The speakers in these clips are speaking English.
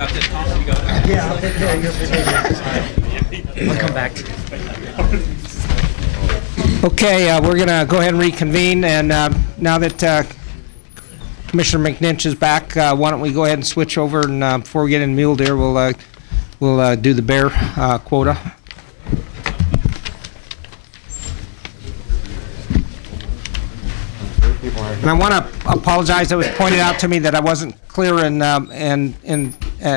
Yeah, I'll take care of your behavior. I'll come back. Okay, we're going to go ahead and reconvene, and now that Commissioner McNinch is back, why don't we go ahead and switch over, and before we get in mule deer, we'll do the bear quota. And I want to apologize. It was pointed out to me that I wasn't clear in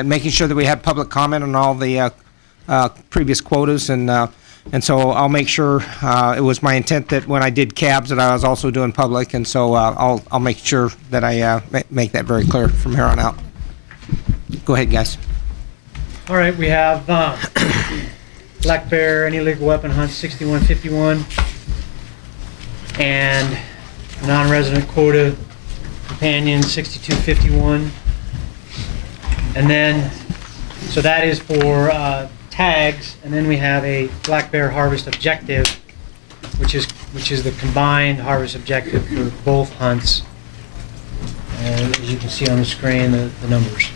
making sure that we had public comment on all the previous quotas, and so I'll make sure it was my intent that when I did cabs that I was also doing public, and so I'll make sure that I make that very clear from here on out. Go ahead, guys. All right, we have black bear, any legal weapon hunt, 6151, and non-resident quota companion, 6251. And then, so that is for tags, and then we have a black bear harvest objective, which is the combined harvest objective for both hunts. And as you can see on the screen, the numbers.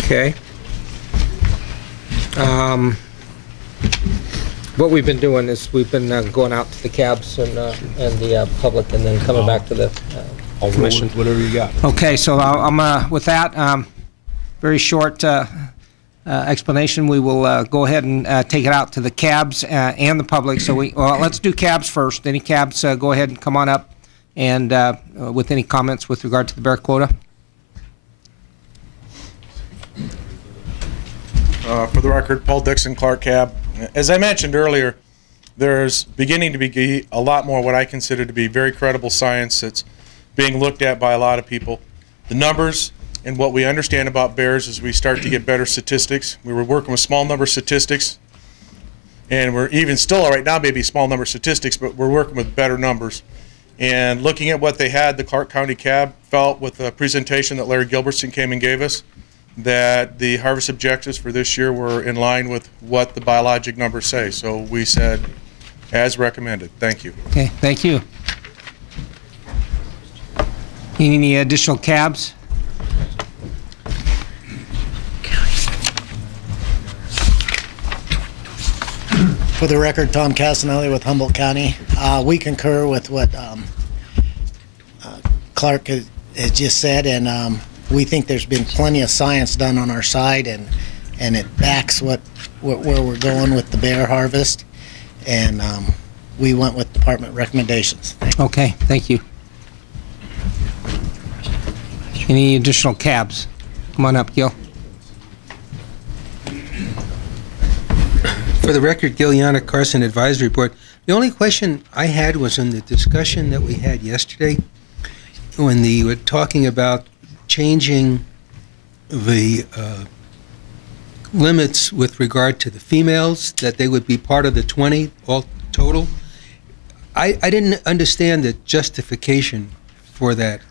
Okay. What we've been doing is we've been going out to the cabs and the public, and then coming back to the commission. Whatever you got. Okay, so I'm with that very short explanation. We will go ahead and take it out to the cabs and the public. So let's do cabs first. Any cabs, go ahead and come on up, and with any comments with regard to the bear quota. For the record, Paul Dixon, Clark Cab. As I mentioned earlier, there's beginning to be a lot more what I consider to be very credible science that's being looked at by a lot of people. The numbers and what we understand about bears as we start to get better statistics. We were working with small number statistics, and we're even still right now maybe small number statistics, but we're working with better numbers. And looking at what they had, the Clark County Cab felt with the presentation that Larry Gilbertson came and gave us, that the harvest objectives for this year were in line with what the biologic numbers say. So we said, as recommended. Thank you. Okay, thank you. Any additional cabs? For the record, Tom Casanelli with Humboldt County. We concur with what Clark has just said, and we think there's been plenty of science done on our side, and it backs where we're going with the bear harvest, and we went with department recommendations. Okay, thank you. Any additional cabs? Come on up, Gil. For the record, Gil Yannick, Carson Advisory Board. The only question I had was in the discussion that we had yesterday when they were talking about changing the limits with regard to the females, that they would be part of the 20 all total. I didn't understand the justification for that.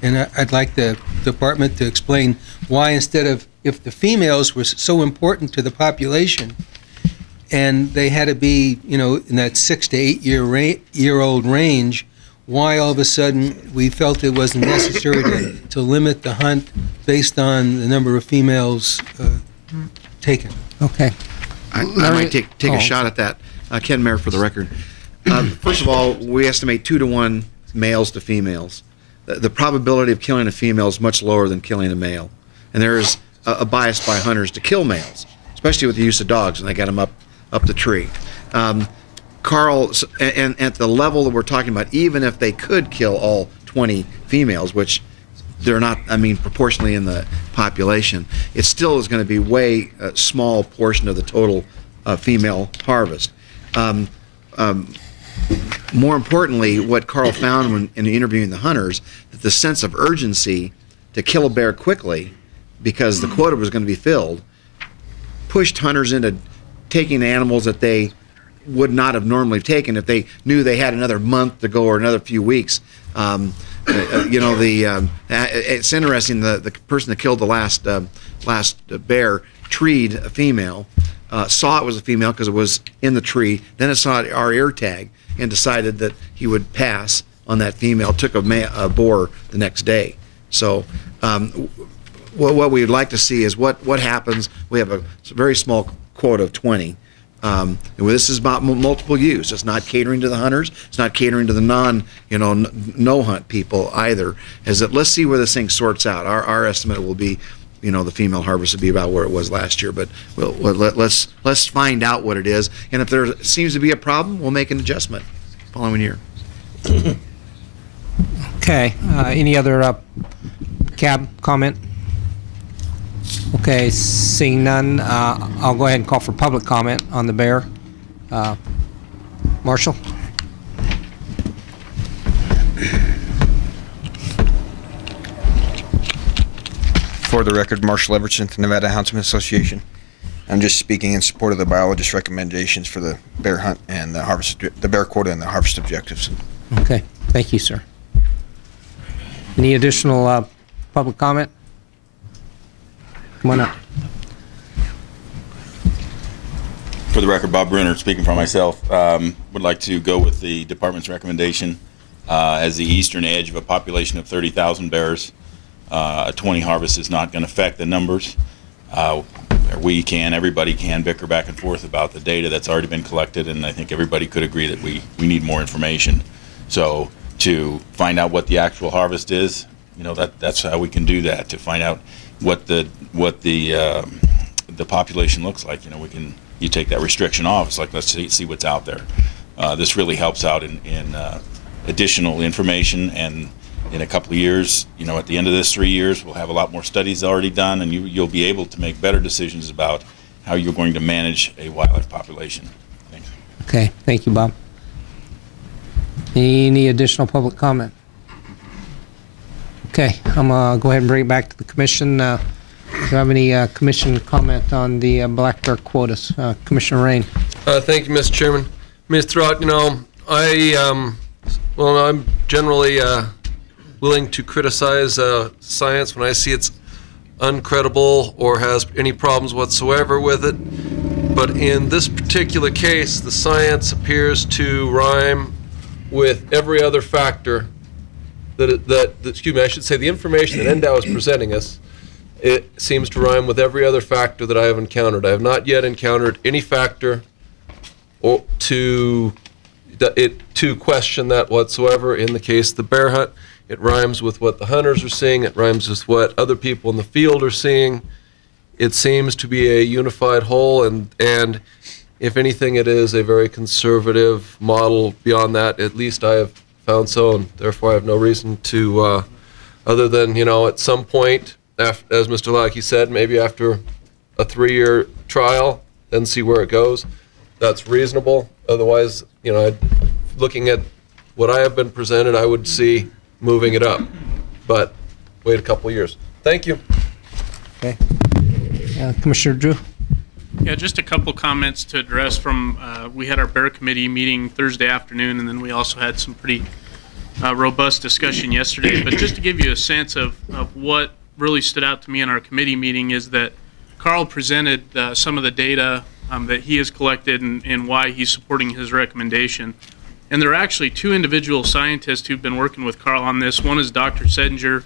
And I'd like the department to explain why, instead of, if the females were so important to the population and they had to be, you know, in that 6 to 8 year old range, why all of a sudden we felt it wasn't necessary to limit the hunt based on the number of females taken. Okay. I might take a shot at that. Ken Mayer for the record. First of all, we estimate 2 to 1 males to females. The probability of killing a female is much lower than killing a male. And there is a bias by hunters to kill males, especially with the use of dogs, and they got them up the tree. Carl, and at the level that we're talking about, even if they could kill all 20 females, which they're not, I mean, proportionally in the population, it still is going to be way small portion of the total female harvest. More importantly, what Carl found when in interviewing the hunters, that the sense of urgency to kill a bear quickly because the quota was going to be filled pushed hunters into taking animals that they would not have normally taken if they knew they had another month to go or another few weeks. You know, it's interesting. The person that killed the last bear treed a female, saw it was a female because it was in the tree. Then it saw our ear tag and decided that he would pass on that female. Took a boar the next day. So what we would like to see is what happens. We have a very small quota of 20. And this is about multiple use. It's not catering to the hunters. It's not catering to the no hunt people either. Is that let's see where this thing sorts out. Our estimate will be, the female harvest will be about where it was last year. But let's find out what it is. And if there seems to be a problem, we'll make an adjustment following year. Okay. Any other cab comment? Okay, seeing none, I'll go ahead and call for public comment on the bear. Marshall? For the record, Marshall Everson, the Nevada Houndsman Association. I'm just speaking in support of the biologist recommendations for the bear hunt and the bear quota and the harvest objectives. Okay, thank you, sir. Any additional public comment? Come on up. For the record, Bob Brunner, speaking for myself, would like to go with the department's recommendation as the eastern edge of a population of 30,000 bears. A 20 harvest is not going to affect the numbers. Everybody can bicker back and forth about the data that's already been collected, and I think everybody could agree that we need more information. So to find out what the actual harvest is, that's how we can do that, to find out what the population looks like. You take that restriction off. It's like, let's see what's out there. This really helps out in additional information, and in a couple of years, at the end of this 3 years, we'll have a lot more studies already done, and you'll be able to make better decisions about how you're going to manage a wildlife population. Thanks. Okay, thank you, Bob. Any additional public comment? Okay, I'm going to go ahead and bring it back to the commission. Do you have any commission comment on the black bear quotas? Commissioner Rain. Thank you, Mr. Chairman. Mr. Trott, I'm generally willing to criticize science when I see it's uncredible or has any problems whatsoever with it. But in this particular case, the science appears to rhyme with every other factor I should say the information that NDOW is presenting us, it seems to rhyme with every other factor that I have encountered. I have not yet encountered any factor to question that whatsoever. In the case of the bear hunt, it rhymes with what the hunters are seeing. It rhymes with what other people in the field are seeing. It seems to be a unified whole, and if anything, it is a very conservative model. Beyond that, at least I have found so, and therefore I have no reason to, other than, at some point, as Mr. Lackey said, maybe after a 3-year trial, then see where it goes. That's reasonable. Otherwise, looking at what I have been presented, I would see moving it up. But wait a couple of years. Thank you. Okay. Commissioner Drew. Yeah, just a couple comments to address from, we had our bear committee meeting Thursday afternoon, and then we also had some pretty robust discussion yesterday. But just to give you a sense of what really stood out to me in our committee meeting is that Carl presented some of the data that he has collected and why he's supporting his recommendation. And there are actually 2 individual scientists who've been working with Carl on this. One is Dr. Sedinger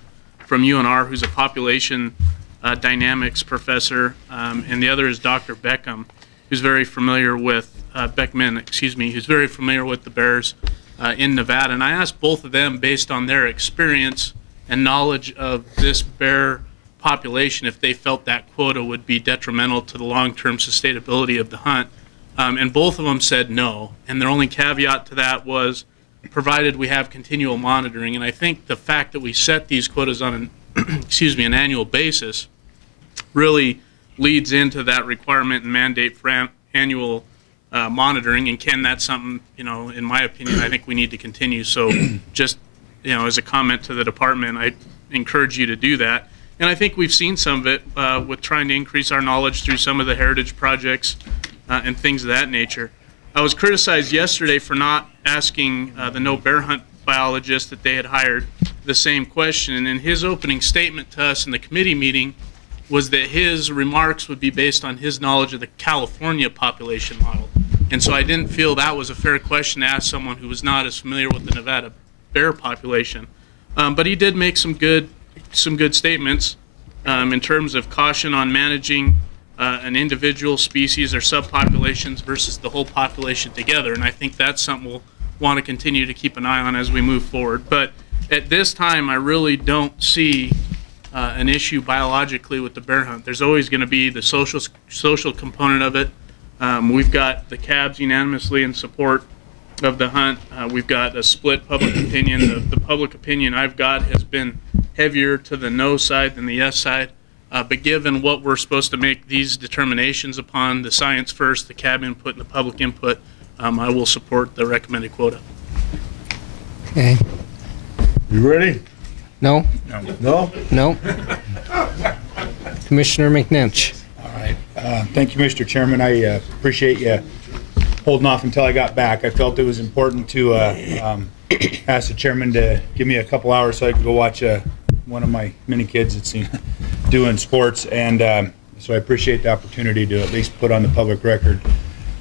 from UNR, who's a population dynamics professor, and the other is Dr. Beckham, who's very familiar with who's very familiar with the bears in Nevada. And I asked both of them, based on their experience and knowledge of this bear population, if they felt that quota would be detrimental to the long-term sustainability of the hunt. And both of them said no. And their only caveat to that was, provided we have continual monitoring. And I think the fact that we set these quotas on an annual basis really leads into that requirement and mandate for annual monitoring. And that's something, in my opinion, I think we need to continue. So just, as a comment to the department, I encourage you to do that. And I think we've seen some of it with trying to increase our knowledge through some of the heritage projects and things of that nature. I was criticized yesterday for not asking the no bear hunt biologist that they had hired the same question. And in his opening statement to us in the committee meeting was that his remarks would be based on his knowledge of the California population model. And so I didn't feel that was a fair question to ask someone who was not as familiar with the Nevada bear population. But he did make some good some good statements in terms of caution on managing an individual species or subpopulations versus the whole population together. And I think that's something we'll want to continue to keep an eye on as we move forward. But at this time, I really don't see an issue biologically with the bear hunt. There's always going to be the social component of it. We've got the cabs unanimously in support of the hunt. We've got a split public opinion. The public opinion I've got has been heavier to the no side than the yes side. But given what we're supposed to make these determinations upon, the science first, the cab input, and the public input, I will support the recommended quota. Okay. You ready? No? No? No? Commissioner McNinch. All right. Thank you, Mr. Chairman. I appreciate you holding off until I got back. I felt it was important to ask the chairman to give me a couple hours so I could go watch one of my many kids that's doing sports, and so I appreciate the opportunity to at least put on the public record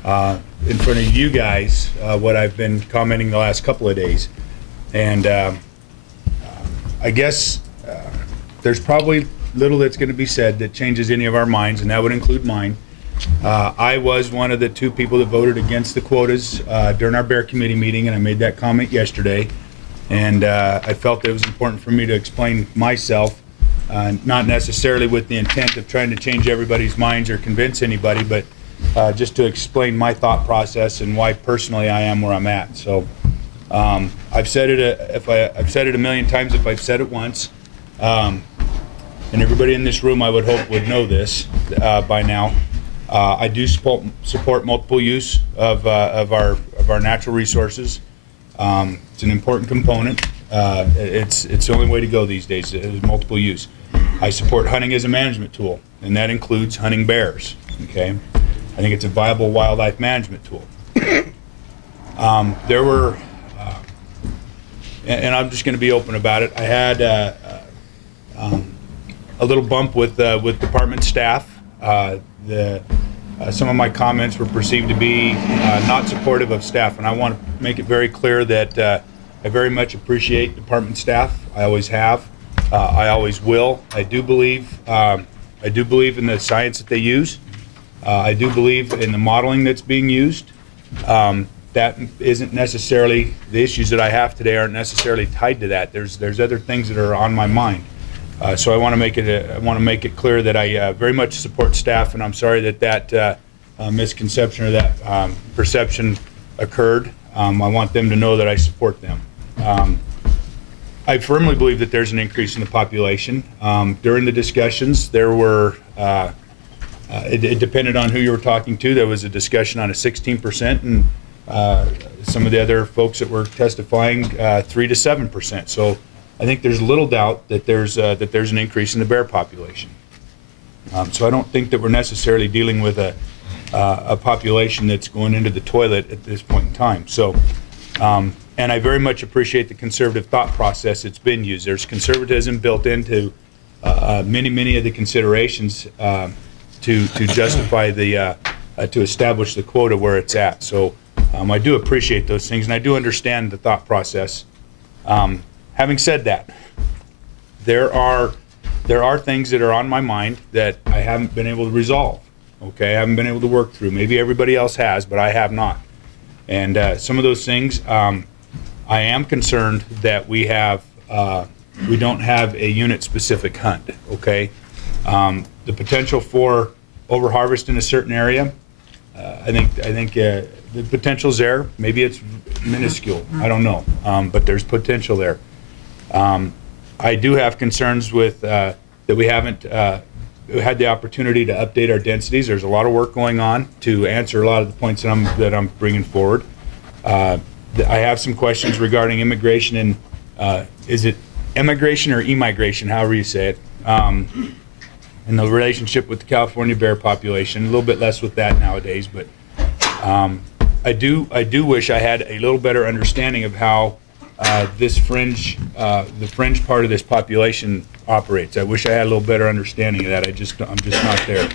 in front of you guys what I've been commenting the last couple of days. And I guess there's probably little that's going to be said that changes any of our minds, and that would include mine. I was one of the 2 people that voted against the quotas during our Bear Committee meeting, and I made that comment yesterday. And I felt it was important for me to explain myself, not necessarily with the intent of trying to change everybody's minds or convince anybody, but just to explain my thought process and why personally I am where I'm at. So I've said it I've said it a million times if I've said it once, and everybody in this room I would hope would know this by now. I do support multiple use of our natural resources. It's an important component. It's the only way to go these days, is multiple use. I support hunting as a management tool, and that includes hunting bears. Okay, I think it's a viable wildlife management tool. There were, and I'm just going to be open about it. I had a little bump with department staff. Some of my comments were perceived to be not supportive of staff, and I want to make it very clear that I very much appreciate department staff. I always have. I always will. I do believe in the science that they use. I do believe in the modeling that's being used. That isn't necessarily, the issues that I have today aren't necessarily tied to that. There's other things that are on my mind. So I want to make it clear that I very much support staff, and I'm sorry that misconception or that perception occurred. I want them to know that I support them. I firmly believe that there's an increase in the population. During the discussions, there were, it depended on who you were talking to. There was a discussion on a 16%, and some of the other folks that were testifying 3 to 7%. So I think there's little doubt that there's an increase in the bear population. So I don't think that we're necessarily dealing with a population that's going into the toilet at this point in time. So, and I very much appreciate the conservative thought process that's been used. There's conservatism built into many of the considerations to justify to establish the quota where it's at. So I do appreciate those things, and I do understand the thought process. Having said that, there are things that are on my mind that I haven't been able to resolve. Okay, I haven't been able to work through. Maybe everybody else has, but I have not. And some of those things, I am concerned that we don't have a unit-specific hunt. Okay, the potential for overharvest in a certain area, I think the potential's there. Maybe it's minuscule. I don't know, but there's potential there. I do have concerns with that we haven't had the opportunity to update our densities. There's a lot of work going on to answer a lot of the points that I'm bringing forward. I have some questions regarding immigration and is it immigration or emigration, however you say it, and the relationship with the California bear population. A little bit less with that nowadays, but I do wish I had a little better understanding of how this fringe, the fringe part of this population operates. I wish I had a little better understanding of that. I'm just not there.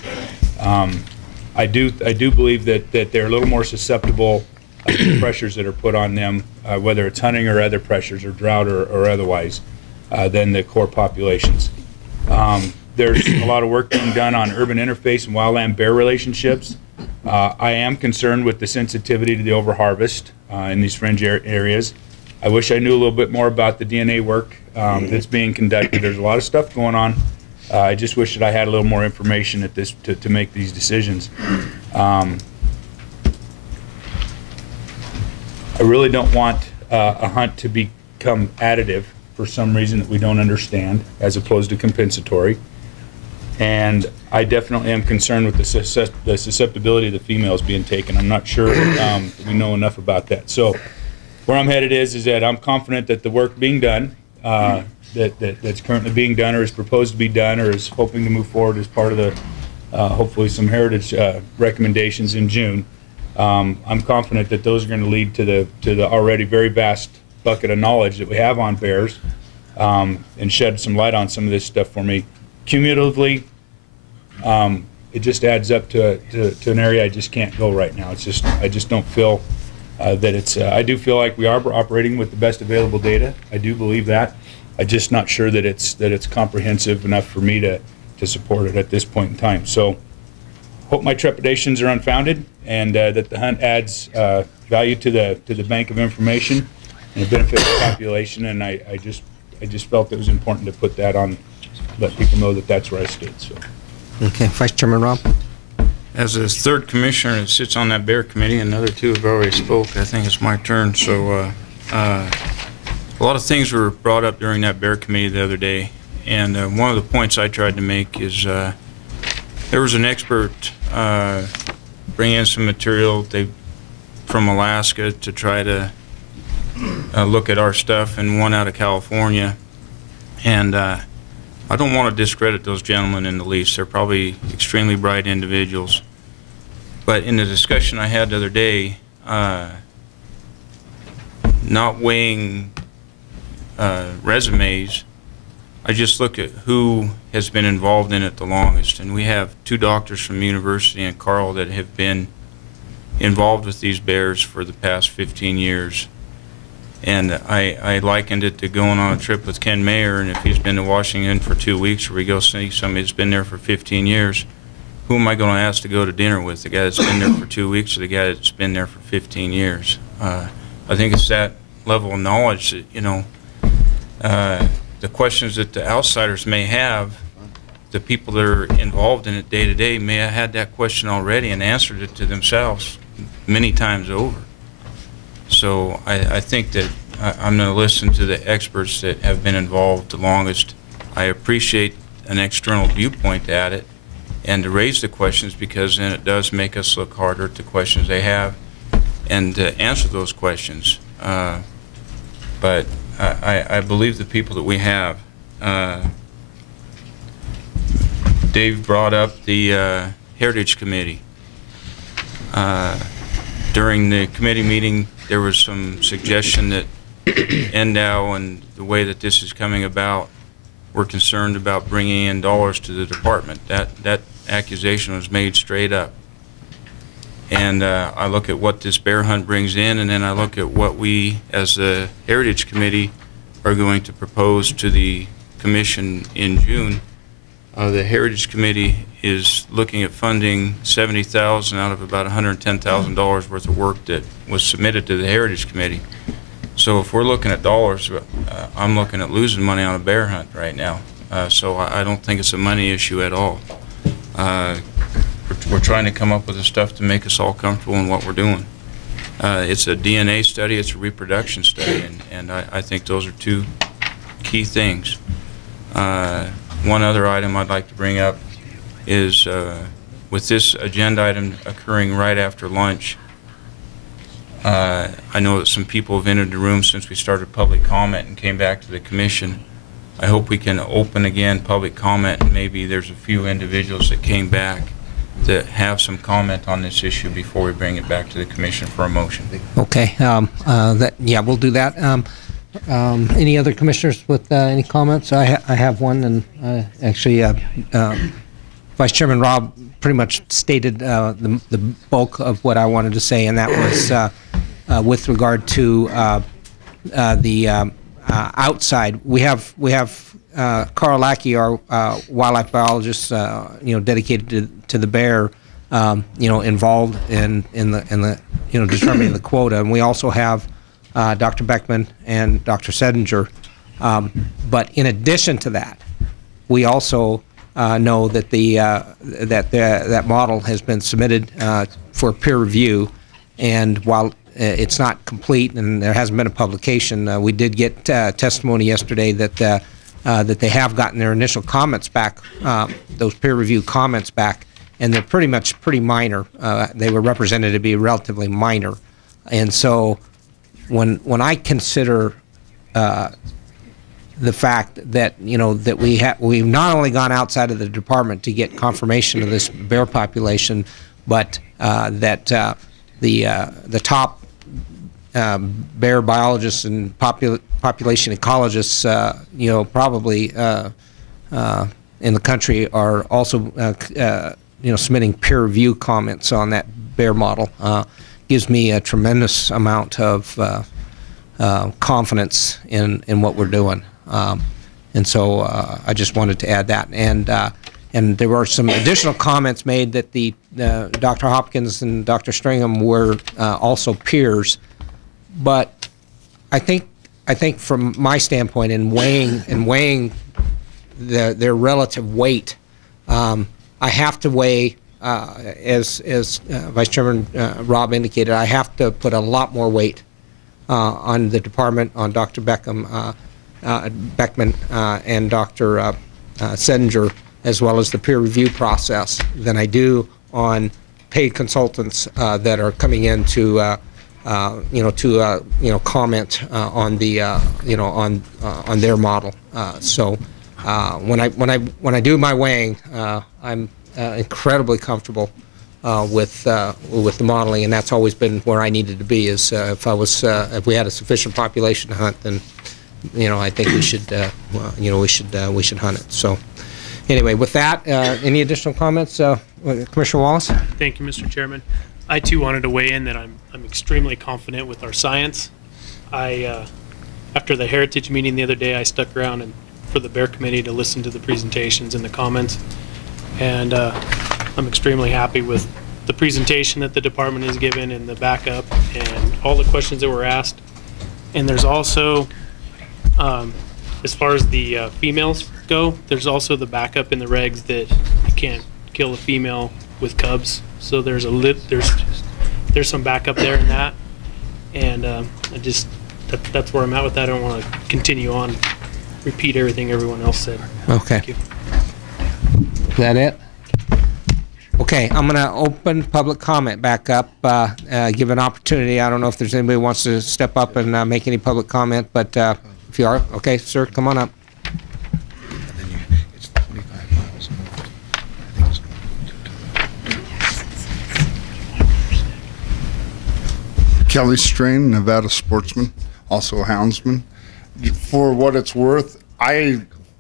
I do believe that they're a little more susceptible to pressures that are put on them, whether it's hunting or other pressures or drought or otherwise. than the core populations. There's a lot of work being done on urban interface and wildland bear relationships. I am concerned with the sensitivity to the overharvest in these fringe areas. I wish I knew a little bit more about the DNA work that's being conducted. There's a lot of stuff going on. I just wish that I had a little more information at this to make these decisions. I really don't want a hunt to become additive for some reason that we don't understand, as opposed to compensatory. And I definitely am concerned with the susceptibility of the females being taken. I'm not sure we know enough about that. So where I'm headed is that I'm confident that the work being done, that's currently being done or is proposed to be done or is hoping to move forward as part of the, hopefully some heritage recommendations in June, I'm confident that those are going to lead to the already very vast bucket of knowledge that we have on bears, and shed some light on some of this stuff for me. Cumulatively, it just adds up to an area I just can't go right now. It's just, I just don't feel that it's, I do feel like we are operating with the best available data. I do believe that. I'm just not sure that it's comprehensive enough for me to support it at this point in time. So hope my trepidations are unfounded, and that the hunt adds value to the bank of information and the benefit of the population. And I just felt it was important to put that on, let people know that that's where I stood. So. Okay, Vice Chairman Robb. As the third commissioner that sits on that bear committee, and the other two have already spoke, I think it's my turn. So a lot of things were brought up during that bear committee the other day, and one of the points I tried to make is there was an expert bring in some material from Alaska to try to look at our stuff, and one out of California. And I don't want to discredit those gentlemen in the least. They're probably extremely bright individuals. But in the discussion I had the other day, not weighing resumes, I just look at who has been involved in it the longest. And we have two doctors from the university in Carl that have been involved with these bears for the past 15 years. And I likened it to going on a trip with Ken Mayer, and if he's been to Washington for 2 weeks, or we go see somebody that's been there for 15 years, who am I going to ask to go to dinner with? The guy that's been there for 2 weeks or the guy that's been there for 15 years? I think it's that level of knowledge that, you know, the questions that the outsiders may have, the people that are involved in it day to day may have had that question already and answered it to themselves many times over. So I think that I'm going to listen to the experts that have been involved the longest. I appreciate an external viewpoint at it and to raise the questions, because then it does make us look harder at the questions they have and to answer those questions. But I believe the people that we have. Dave brought up the Heritage Committee. During the committee meeting, there was some suggestion that NDOW and the way that this is coming about, we're concerned about bringing in dollars to the department. That accusation was made straight up. And I look at what this bear hunt brings in, and then I look at what we, as the Heritage Committee, are going to propose to the Commission in June. The Heritage Committee is looking at funding $70,000 out of about $110,000 worth of work that was submitted to the Heritage Committee. So if we're looking at dollars, I'm looking at losing money on a bear hunt right now. So I don't think it's a money issue at all. We're trying to come up with the stuff to make us all comfortable in what we're doing. It's a DNA study, it's a reproduction study, and I think those are two key things. One other item I'd like to bring up is with this agenda item occurring right after lunch, I know that some people have entered the room since we started public comment and came back to the Commission. I hope we can open again public comment, and maybe there's a few individuals that came back that have some comment on this issue before we bring it back to the Commission for a motion. Okay, yeah, we'll do that. Any other commissioners with any comments? I have one, and actually Vice Chairman Robb pretty much stated the bulk of what I wanted to say, and that was with regard to the outside. We have Carl Lackey, our wildlife biologist, dedicated to the bear, involved in the determining the quota, and we also have Dr. Beckman and Dr. Sedinger. But in addition to that, we also know that that model has been submitted for peer review, and while it's not complete and there hasn't been a publication, we did get testimony yesterday that they have gotten their initial comments back, those peer review comments back, and they're pretty minor. They were represented to be relatively minor, and so when I consider the fact that that we've not only gone outside of the department to get confirmation of this bear population, but that the top bear biologists and population ecologists, probably in the country are also submitting peer review comments on that bear model, gives me a tremendous amount of confidence in what we're doing. And so I just wanted to add that. And there were some additional comments made that the Dr. Hopkins and Dr. Stringham were also peers, but I think from my standpoint in weighing their relative weight, I have to weigh, as Vice Chairman Rob indicated, I have to put a lot more weight on the department, on Dr. Beckman and Dr. Sedinger, as well as the peer review process, than I do on paid consultants that are coming in to comment on the on their model. So when I do my weighing, I'm incredibly comfortable with the modeling, and that's always been where I needed to be. Is if we had a sufficient population to hunt, then I think we should hunt it. So anyway, with that, any additional comments, Commissioner Wallace? Thank you, Mr. Chairman. I too wanted to weigh in that I'm extremely confident with our science. After the heritage meeting the other day, I stuck around for the Bear Committee to listen to the presentations and the comments, and I'm extremely happy with the presentation that the department has given and the backup and all the questions that were asked. And there's also, as far as the females go, there's also the backup in the regs that you can't kill a female with cubs. So there's some backup there in that, and that's where I'm at with that. I don't want to continue on, repeat everything everyone else said. Okay. Thank you. Is that it? Okay, I'm going to open public comment back up, give an opportunity. I don't know if there's anybody who wants to step up and make any public comment, but if you are, okay, sir, come on up. Kelly Strain, Nevada sportsman, also a houndsman. For what it's worth,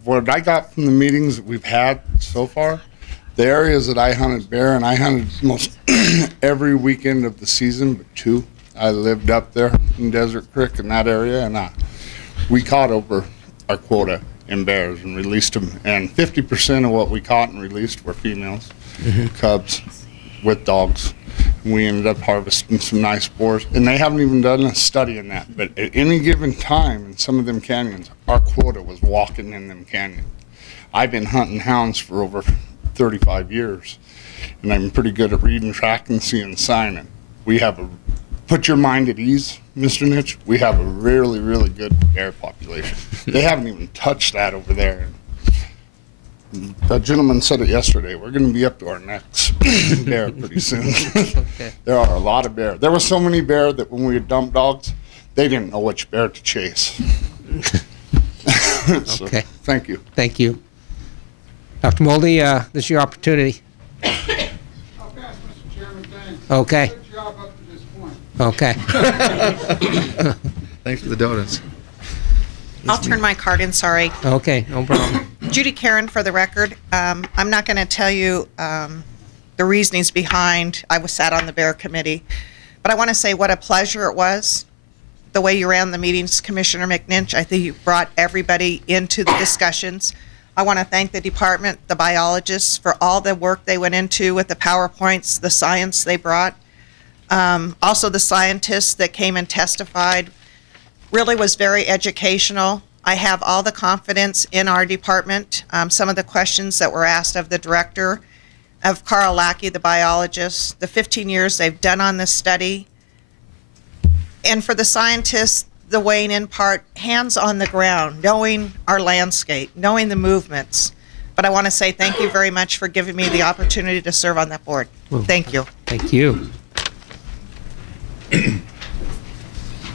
what I got from the meetings that we've had so far, the areas that I hunted bear, and I hunted most every weekend of the season, but 2. I lived up there in Desert Creek in that area, and we caught over our quota in bears and released them. And 50% of what we caught and released were females, cubs with dogs. We ended up harvesting some nice boars, and they haven't even done a study in that. But at any given time in some of them canyons, our quota was walking in them canyons. I've been hunting hounds for over 35 years, and I'm pretty good at reading, tracking, seeing, signing. We have put your mind at ease, Mr. Nitch. We have a really, really good bear population. They haven't even touched that over there. That gentleman said it yesterday. We're going to be up to our necks bear pretty soon. Okay. There are a lot of bear. There were so many bear that when we had dumped dogs, they didn't know which bear to chase. So, Okay. Thank you. Thank you. Dr. Moldy, this is your opportunity. I'll pass, Mr. Chairman, thanks. Okay. Good job up to this point. Okay. Thanks for the donuts. I'll turn my card in, sorry. Okay, no problem. Judy Karen for the record. I'm not going to tell you the reasonings behind, I was sat on the Bear Committee, but I want to say what a pleasure it was. the way you ran the meetings, Commissioner McNinch. I think you brought everybody into the discussions. I want to thank the department, the biologists, for all the work they went into with the PowerPoints, the science they brought. Also the scientists that came and testified. Really was very educational. I have all the confidence in our department. Some of the questions that were asked of the director, of Carl Lackey, the biologist, the 15 years they've done on this study. And for the scientists, the weighing in part, hands on the ground, knowing our landscape, knowing the movements. But I want to say thank you very much for giving me the opportunity to serve on that board. Thank you. Thank you.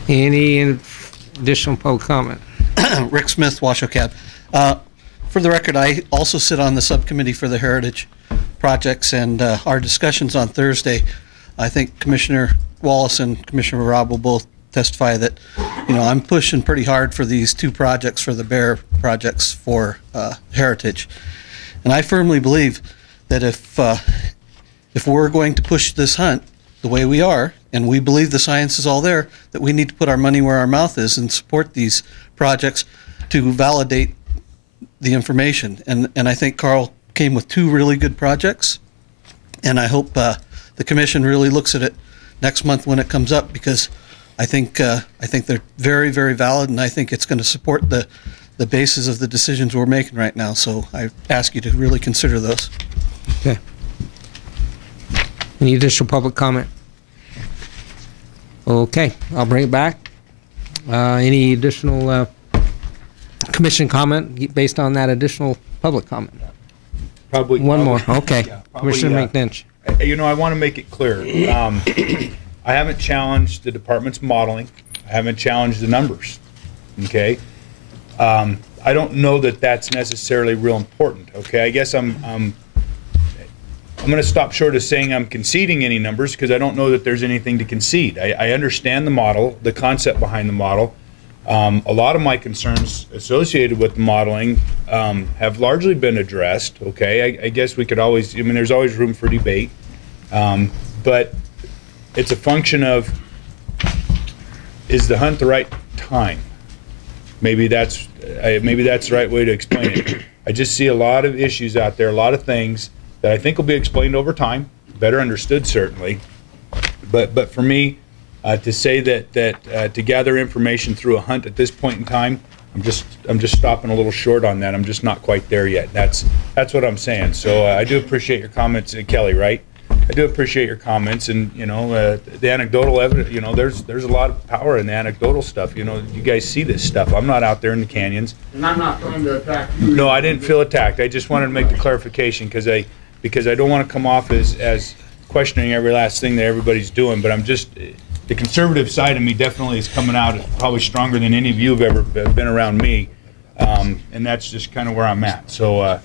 Any additional public comment? Rick Smith, Washoe Cab. For the record, I also sit on the subcommittee for the heritage projects, and our discussions on Thursday, I think Commissioner Wallace and Commissioner Robb will both testify that, you know, I'm pushing pretty hard for these two projects, for the bear projects for heritage. And I firmly believe that if we're going to push this hunt the way we are, and we believe the science is all there, that we need to put our money where our mouth is and support these projects to validate the information. And I think Carl came with two really good projects, and I hope the commission really looks at it next month when it comes up, because I think they're very, very valid, and I think it's going to support the basis of the decisions we're making right now. So I ask you to really consider those. Okay. Any additional public comment? Okay, I'll bring it back. Any additional commission comment based on that additional public comment? Probably one more. Okay, yeah, Commissioner McNinch. You know, I want to make it clear. I haven't challenged the department's modeling. I haven't challenged the numbers. Okay. I don't know that that's necessarily real important. Okay. I guess I'm going to stop short of saying I'm conceding any numbers, because I don't know that there's anything to concede. I understand the model, the concept behind the model. A lot of my concerns associated with the modeling have largely been addressed. Okay, I guess we could always, I mean, there's always room for debate, but it's a function of, is the hunt the right time? Maybe that's the right way to explain it. I just see a lot of issues out there, a lot of things that I think will be explained over time, better understood certainly. But for me, to say that to gather information through a hunt at this point in time, I'm just stopping a little short on that. I'm just not quite there yet. That's what I'm saying. So I do appreciate your comments, Kelly. Right? I do appreciate your comments, and you know, the anecdotal evidence. You know, there's a lot of power in the anecdotal stuff. You know, you guys see this stuff. I'm not out there in the canyons. And I'm not trying to attack you. No, I didn't feel attacked. I just wanted to make the clarification, because I don't want to come off as questioning every last thing that everybody's doing. But I'm just, the conservative side of me definitely is coming out probably stronger than any of you have ever been around me, and that's just kind of where I'm at. So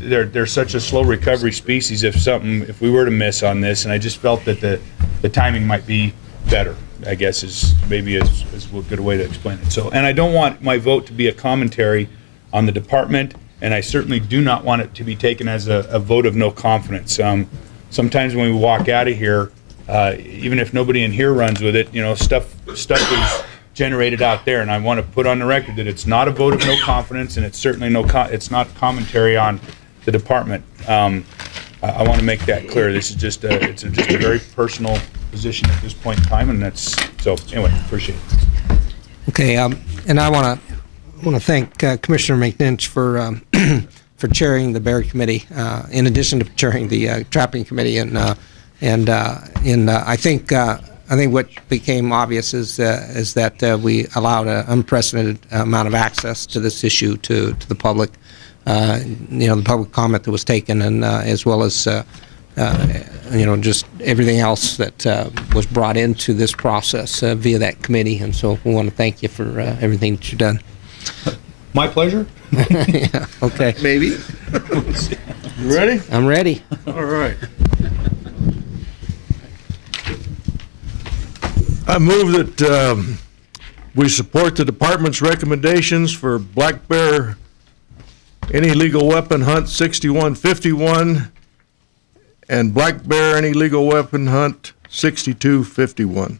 they're such a slow recovery species. If we were to miss on this, and I just felt that the timing might be better, I guess is maybe is a good way to explain it. So, and I don't want my vote to be a commentary on the department, and I certainly do not want it to be taken as a vote of no confidence. Sometimes when we walk out of here, even if nobody in here runs with it, you know, stuff is generated out there, and I want to put on the record that it's not a vote of no confidence, and it's certainly it's not commentary on the department. I want to make that clear. This is just it's just a very personal position at this point in time, and that's so. Anyway, appreciate it. Okay, and I want to thank Commissioner McNinch for for chairing the bear committee, in addition to chairing the trapping committee, and I think what became obvious is that we allowed an unprecedented amount of access to this issue to the public. You know, the public comment that was taken, and as well as you know, just everything else that was brought into this process via that committee. And so we want to thank you for everything that you've done. My pleasure. Yeah, okay. Maybe. You ready? I'm ready. All right. I move that we support the department's recommendations for black bear any legal weapon hunt 6151 and black bear any legal weapon hunt 6251.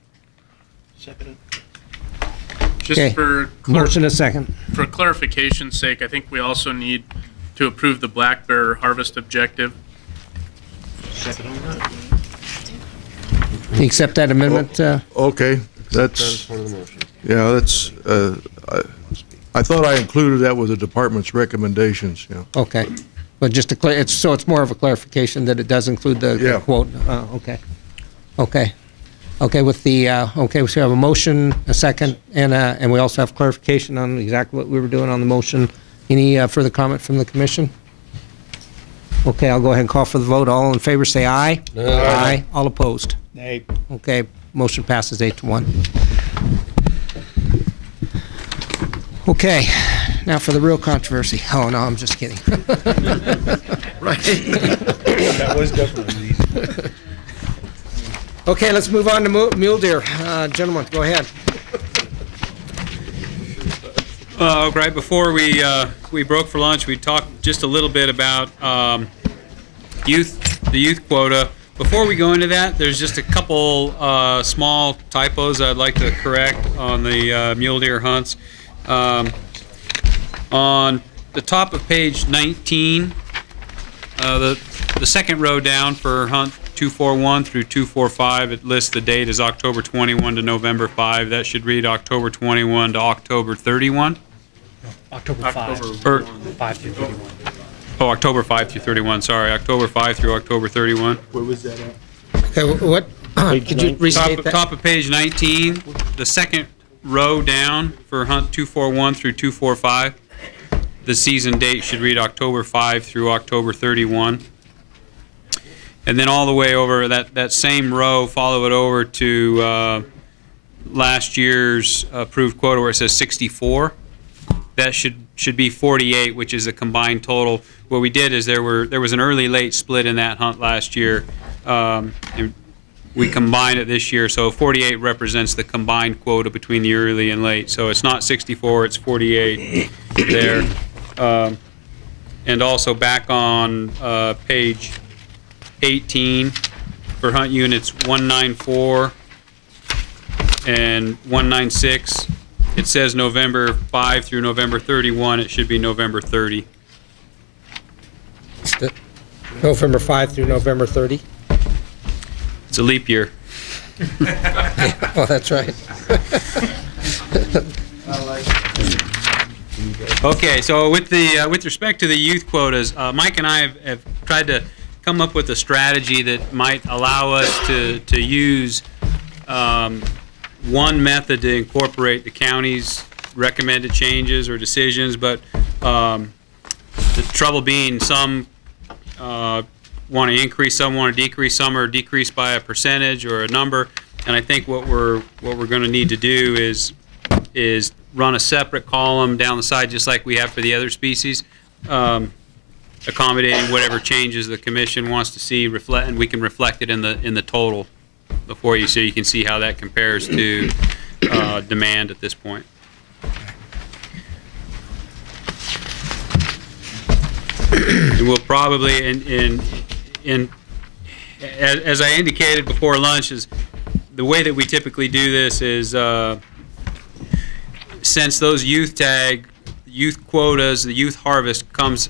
Seconded. Just Okay. for Motion a second. For clarification's sake, I think we also need to approve the black bear harvest objective. You accept that amendment? Okay, that's, yeah, that's, I thought I included that with the department's recommendations, yeah. Okay. But just to clear, it's more of a clarification that it does include the Yeah. quote. Okay. Okay. Okay, with the, okay, so we have a motion, a second, and we also have clarification on exactly what we were doing on the motion. Any further comment from the commission? Okay, I'll go ahead and call for the vote. All in favor, say aye. Aye. All opposed? Nay. Okay, motion passes 8-1. Okay, now for the real controversy. Oh, no, I'm just kidding. Right. That was definitely easy. Okay, let's move on to mule deer. Gentlemen, go ahead. Right before we broke for lunch, we talked just a little bit about the youth quota. Before we go into that, there's just a couple small typos I'd like to correct on the mule deer hunts. On the top of page 19, the second row down for hunt 241 through 245, it lists the date as October 21 to November 5. That should read October 21 to October 31. October 5. Or 5 through 31. Oh, October 5 through 31, sorry. October 5 through October 31. Where was that at? Okay, what? Could you restate that? Top of page 19, the second row down for hunt 241 through 245. The season date should read October 5 through October 31. And then all the way over that same row, follow it over to last year's approved quota where it says 64. That should be 48, which is a combined total. What we did is there was an early late split in that hunt last year. And we combined it this year, so 48 represents the combined quota between the early and late. So it's not 64, it's 48 there. And also back on page 18 for hunt units 194 and 196. It says November 5 through November 31. It should be November 30. November 5 through November 30? It's a leap year. Oh, that's right. Okay, so with respect to the youth quotas, Mike and I have tried to come up with a strategy that might allow us to use one method to incorporate the county's recommended changes or decisions, but the trouble being some want to increase, some want to decrease, some are decreased by a percentage or a number, and I think what we're going to need to do is run a separate column down the side just like we have for the other species, accommodating whatever changes the commission wants to see, and we can reflect it in the total before you, so you can see how that compares to demand at this point. And we'll probably, as I indicated before lunch, is the way that we typically do this is since those youth quotas, the youth harvest comes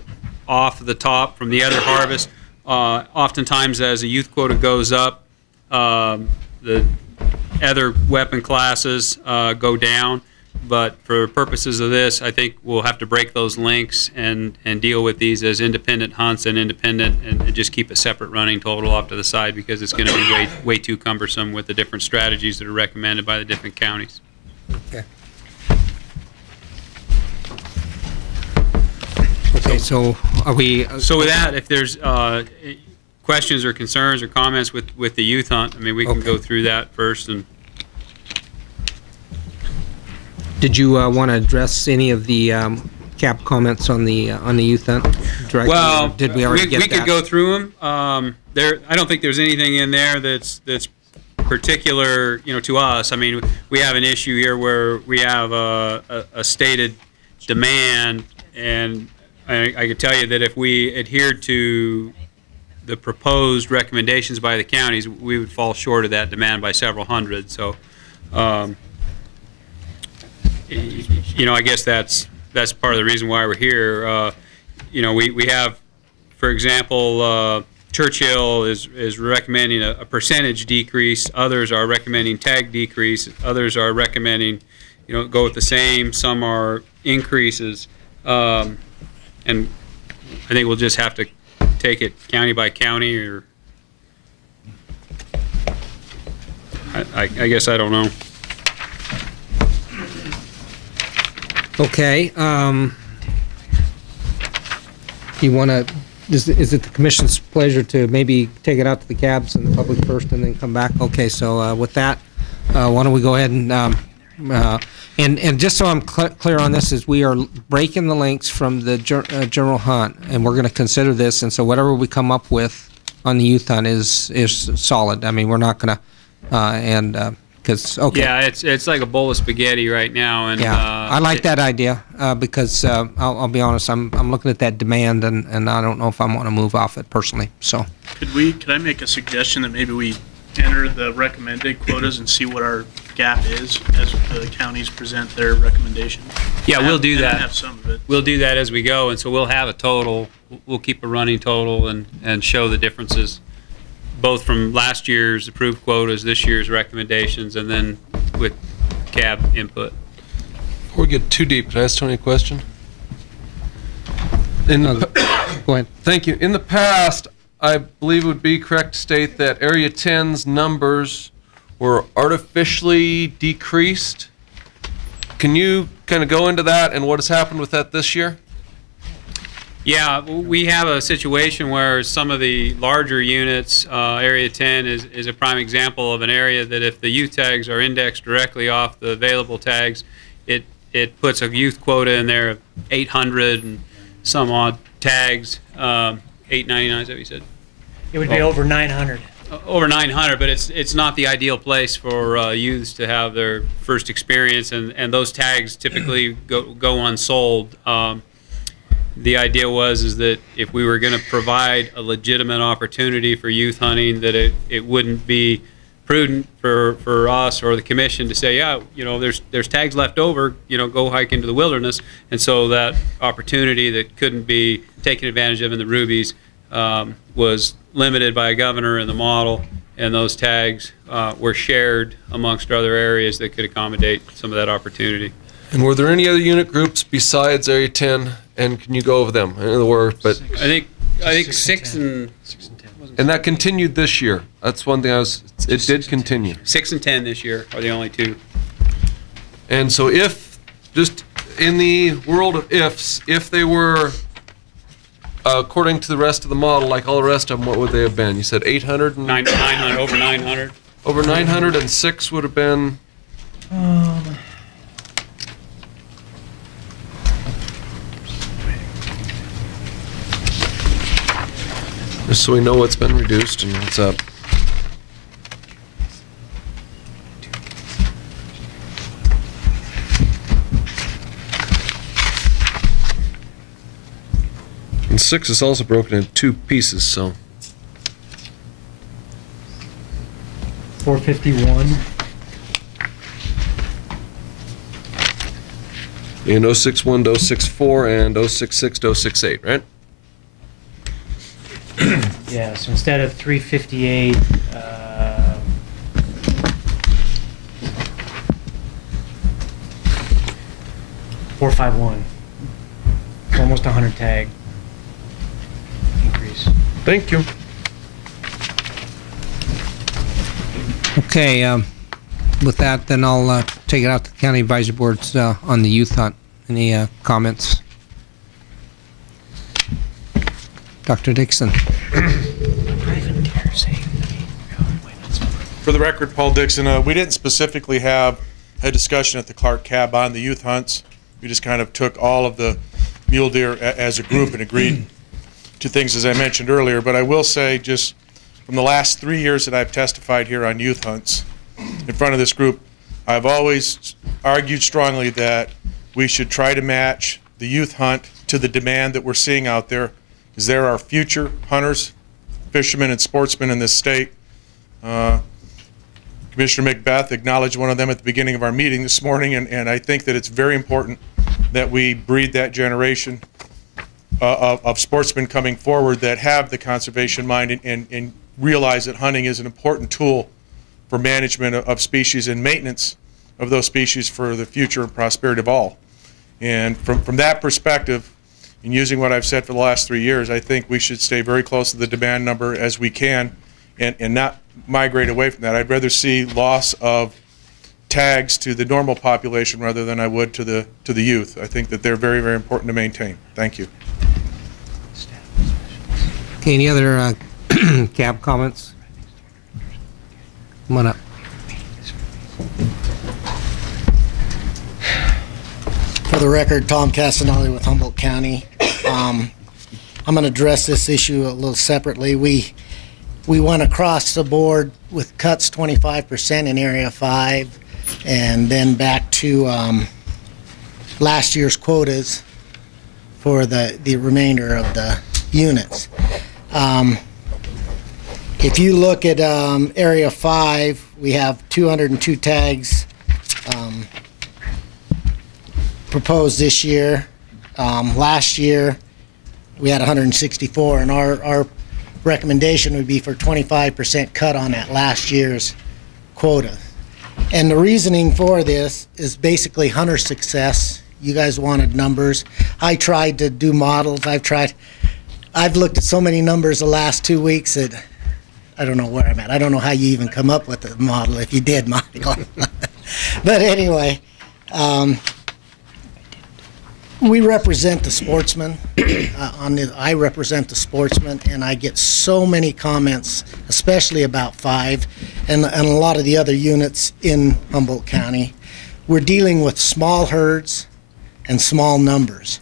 off the top from the other harvest, oftentimes as a youth quota goes up, the other weapon classes go down, but for purposes of this, I think we'll have to break those links and deal with these as independent hunts and just keep a separate running total off to the side, because it's going to be way too cumbersome with the different strategies that are recommended by the different counties. Okay. Okay, so are we... So with that, if there's questions or concerns or comments with the youth hunt, I mean, we can go through that first. And did you want to address any of the cap comments on the youth hunt directly? Well, did we already get that? We could go through them. I don't think there's anything in there that's particular, to us. I mean, we have an issue here where we have a stated demand, and I can tell you that if we adhered to the proposed recommendations by the counties, we would fall short of that demand by several hundred. So you know, I guess that's part of the reason why we're here. You know, we have, for example, Churchill is recommending a percentage decrease. Others are recommending tag decrease. Others are recommending, you know, go with the same. Some are increases. And I think we'll just have to take it county by county, or I guess I don't know. Okay. You want to? Is it the commission's pleasure to maybe take it out to the cabs and the public first, and then come back? Okay. So with that, why don't we go ahead and just so I'm clear on this, is we are breaking the links from the general hunt, and we're going to consider this, and so whatever we come up with on the youth hunt is solid. I mean, we're not going to because okay. Yeah, it's like a bowl of spaghetti right now, and yeah, I like that idea because I'll be honest, I'm looking at that demand, and I don't know if I want to move off it personally. So could I make a suggestion that maybe we enter the recommended quotas and see what our gap is as the counties present their recommendations? Yeah, we'll do that. Have some of it. We'll do that as we go, and so we'll have a total. We'll keep a running total and show the differences, both from last year's approved quotas, this year's recommendations, and then with cab input. Before we get too deep, can I ask Tony a question? Go ahead. Thank you. In the past, I believe it would be correct to state that Area 10's numbers were artificially decreased. Can you kind of go into that and what has happened with that this year? Yeah, we have a situation where some of the larger units, Area 10 is a prime example of an area that if the youth tags are indexed directly off the available tags, it puts a youth quota in there of 800 and some odd tags, 899, is that what you said? It would be over 900. Over 900, but it's not the ideal place for youths to have their first experience, and those tags typically go unsold. The idea is that if we were going to provide a legitimate opportunity for youth hunting, that it wouldn't be prudent for us or the commission to say, yeah, you know, there's tags left over, you know, go hike into the wilderness. And so that opportunity that couldn't be taken advantage of in the rubies was limited by a governor in the model, and those tags were shared amongst other areas that could accommodate some of that opportunity. And were there any other unit groups besides Area 10? And can you go over them? There were, but I think 6 and 10. And that continued this year. That's one thing it did continue. 6 and 10 this year are the only two. And so if, just in the world of ifs, if they were according to the rest of the model, like all the rest of them, what would they have been? You said 800? 900, over 900. Over 900, and 6 would have been? Just so we know what's been reduced and what's up. And 6 is also broken into 2 pieces, so. 451. In 061 to 064 and 066 to 068, right? Yeah, so instead of 358, 451. Almost 100 tag increase. Thank you. Okay, with that, then I'll take it out to the county advisory boards on the youth hunt. Any comments? Dr. Dixon. For the record, Paul Dixon, we didn't specifically have a discussion at the Clark Cab on the youth hunts. We just kind of took all of the mule deer as a group and agreed to things, as I mentioned earlier. But I will say, just from the last 3 years that I've testified here on youth hunts in front of this group, I've always argued strongly that we should try to match the youth hunt to the demand that we're seeing out there, because there are future hunters, fishermen, and sportsmen in this state. Commissioner Macbeth acknowledged one of them at the beginning of our meeting this morning, and I think that it's very important that we breed that generation of sportsmen coming forward that have the conservation mind and realize that hunting is an important tool for management of species and maintenance of those species for the future and prosperity of all. And from that perspective, and using what I've said for the last 3 years, I think we should stay very close to the demand number as we can and not migrate away from that. I'd rather see loss of tags to the normal population rather than I would to the youth. I think that they're very, very important to maintain. Thank you. Okay, any other cab comments? Come on up. For the record, Tom Castanelli with Humboldt County. I'm going to address this issue a little separately. We went across the board with cuts 25% in Area 5 and then back to last year's quotas for the remainder of the units. If you look at Area 5, we have 202 tags proposed this year. Last year, we had 164, and our recommendation would be for 25% cut on that last year's quota. And the reasoning for this is basically hunter success. You guys wanted numbers. I tried to do models. I've looked at so many numbers the last 2 weeks that I don't know where I'm at. I don't know how you even come up with a model if you did model. But anyway, we represent the sportsmen. I represent the sportsmen, and I get so many comments, especially about 5 and a lot of the other units in Humboldt County. We're dealing with small herds and small numbers,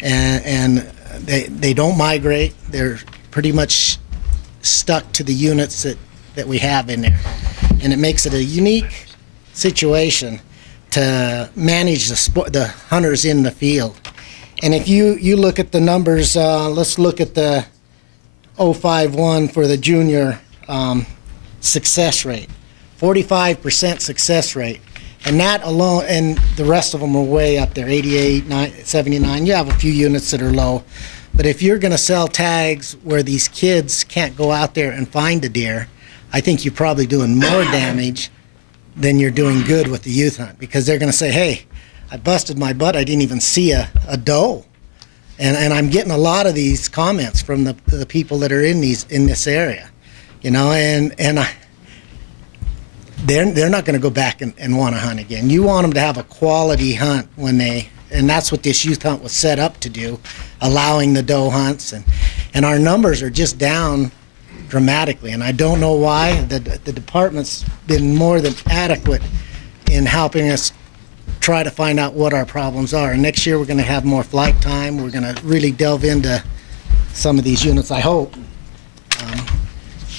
and they don't migrate. They're pretty much stuck to the units that we have in there, and it makes it a unique situation to manage the hunters in the field. And if you look at the numbers, let's look at the 051 for the junior success rate, 45% success rate. And that alone, and the rest of them are way up there, 88, 79. You have a few units that are low. But if you're going to sell tags where these kids can't go out there and find a deer, I think you're probably doing more damage than you're doing good with the youth hunt, because they're going to say, hey, I busted my butt, I didn't even see a doe. And I'm getting a lot of these comments from the people that are in this area, you know, and they're not going to go back and want to hunt again. You want them to have a quality hunt and that's what this youth hunt was set up to do, allowing the doe hunts, and our numbers are just down dramatically, and I don't know why. The department's been more than adequate in helping us try to find out what our problems are. And next year we're going to have more flight time. We're going to really delve into some of these units, I hope,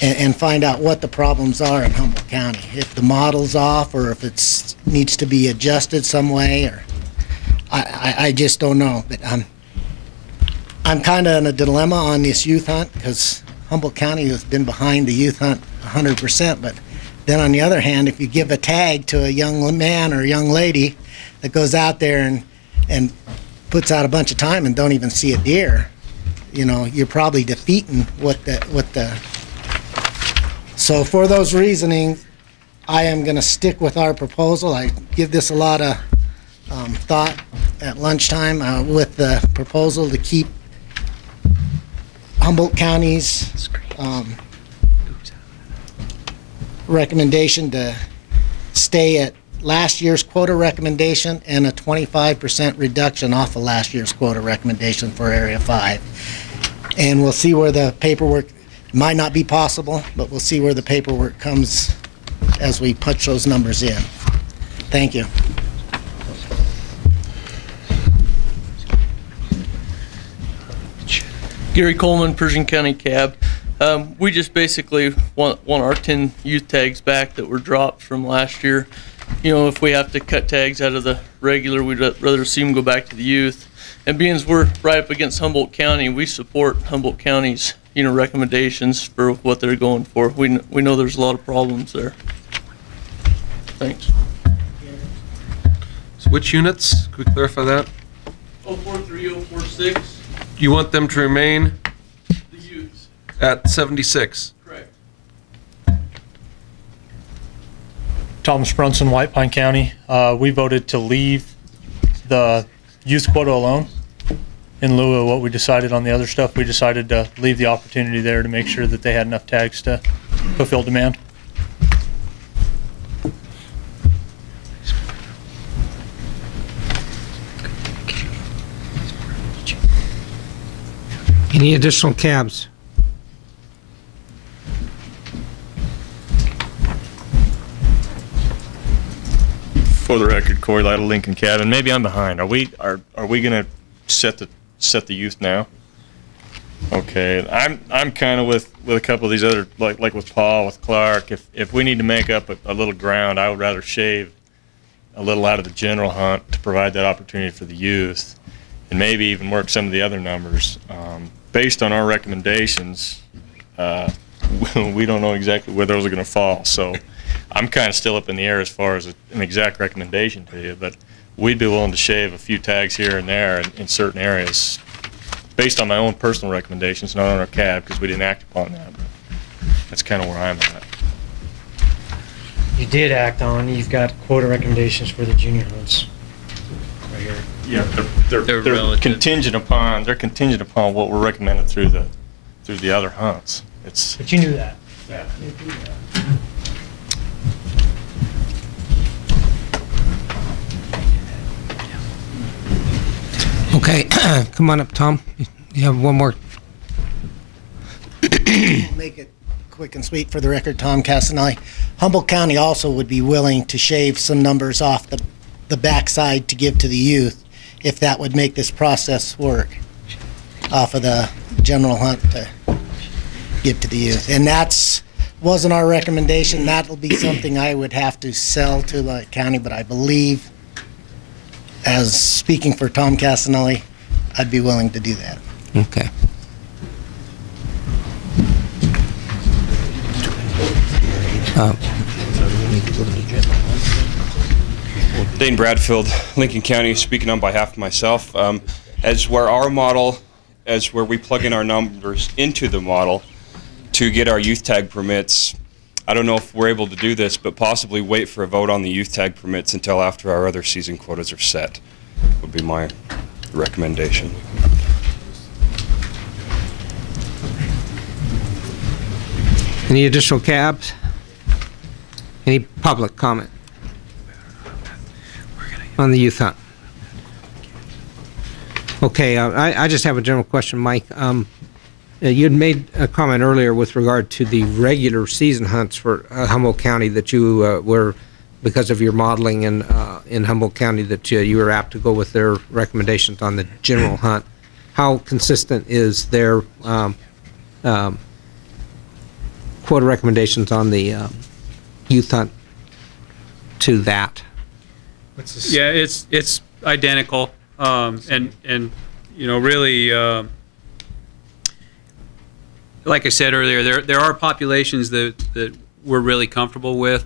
and find out what the problems are in Humboldt County. If the model's off, or if it needs to be adjusted some way, or I just don't know. But I'm kind of in a dilemma on this youth hunt, because Humboldt County has been behind the youth hunt 100%. But then on the other hand, if you give a tag to a young man or a young lady that goes out there and puts out a bunch of time and don't even see a deer, you know, you're probably defeating what the. So for those reasonings, I am going to stick with our proposal. I give this a lot of thought at lunchtime with the proposal to keep Humboldt County's recommendation to stay at last year's quota recommendation and a 25% reduction off of last year's quota recommendation for Area 5. And we'll see where the paperwork might not be possible, but we'll see where the paperwork comes as we punch those numbers in. Thank you. Gary Coleman, Pershing County Cab. We just basically want our 10 youth tags back that were dropped from last year. You know, if we have to cut tags out of the regular, we'd rather see them go back to the youth. And being as we're right up against Humboldt County, we support Humboldt County's, you know, recommendations for what they're going for. We know there's a lot of problems there. Thanks. So which units? Could we clarify that? 043, 046. You want them to remain The youths. at 76? Correct. Thomas Brunson, White Pine County. We voted to leave the youth quota alone in lieu of what we decided on the other stuff. We decided to leave the opportunity there to make sure that they had enough tags to fulfill demand. Any additional cabs? For the record, Corey Lytle, Lincoln Cabin. Maybe I'm behind. Are we going to set the youth now? Okay, I'm kind of with a couple of these other, like with Paul, with Clark. If we need to make up a little ground, I would rather shave a little out of the general hunt to provide that opportunity for the youth, and maybe even work some of the other numbers. Based on our recommendations, we don't know exactly where those are going to fall. So I'm kind of still up in the air as far as an exact recommendation to you, but we'd be willing to shave a few tags here and there in certain areas based on my own personal recommendations, not on our cab, because we didn't act upon that. But that's kind of where I'm at. You did act on, you've got quota recommendations for the junior hunts right here. Yeah, they're contingent upon what we're recommended through the other hunts. But you knew that. Yeah. Okay, come on up, Tom. You have one more. Make it quick and sweet for the record, Tom Castanelli. Humboldt County also would be willing to shave some numbers off the backside to give to the youth if that would make this process work off of the general hunt to give to the youth. And that's wasn't our recommendation. That'll be something I would have to sell to the county, but I believe, as speaking for Tom Castanelli, I'd be willing to do that. Okay. Dane Bradfield, Lincoln County, speaking on behalf of myself. As where we plug in our numbers into the model to get our youth tag permits, I don't know if we're able to do this, but possibly wait for a vote on the youth tag permits until after our other season quotas are set, would be my recommendation. Any additional cabs? Any public comment on the youth hunt? Okay, I just have a general question, Mike. You had made a comment earlier with regard to the regular season hunts for Humboldt County that you were, because of your modeling in Humboldt County, that you were apt to go with their recommendations on the general hunt. How consistent is their quota recommendations on the youth hunt to that? Yeah, it's identical, and you know, really, like I said earlier, there are populations that we're really comfortable with.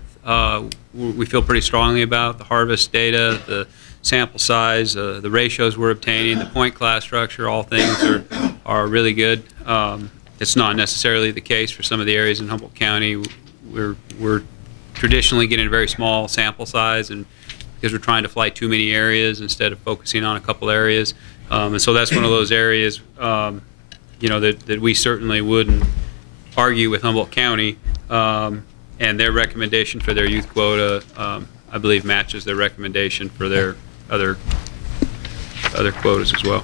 We feel pretty strongly about the harvest data, the sample size, the ratios we're obtaining, the point class structure. All things are really good. It's not necessarily the case for some of the areas in Humboldt County. We're traditionally getting a very small sample size, and because we're trying to fly too many areas instead of focusing on a couple areas, and so that's one of those areas, you know, that we certainly wouldn't argue with Humboldt County, and their recommendation for their youth quota, I believe, matches their recommendation for their other quotas as well.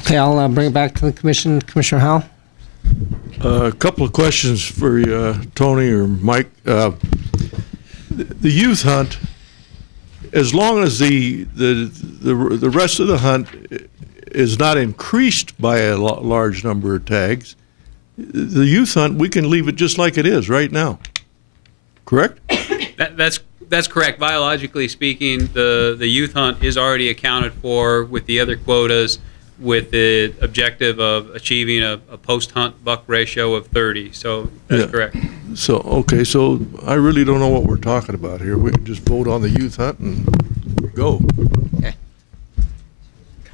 Okay, I'll bring it back to the commission. Commissioner Howell? A couple of questions for you, Tony or Mike. The youth hunt, as long as the rest of the hunt is not increased by a large number of tags, the youth hunt, we can leave it just like it is right now. Correct? That's correct. Biologically speaking, the youth hunt is already accounted for with the other quotas. with the objective of achieving a post-hunt buck ratio of 30. So that's Yeah. correct. So, okay, so I really don't know what we're talking about here. We can just vote on the youth hunt and go.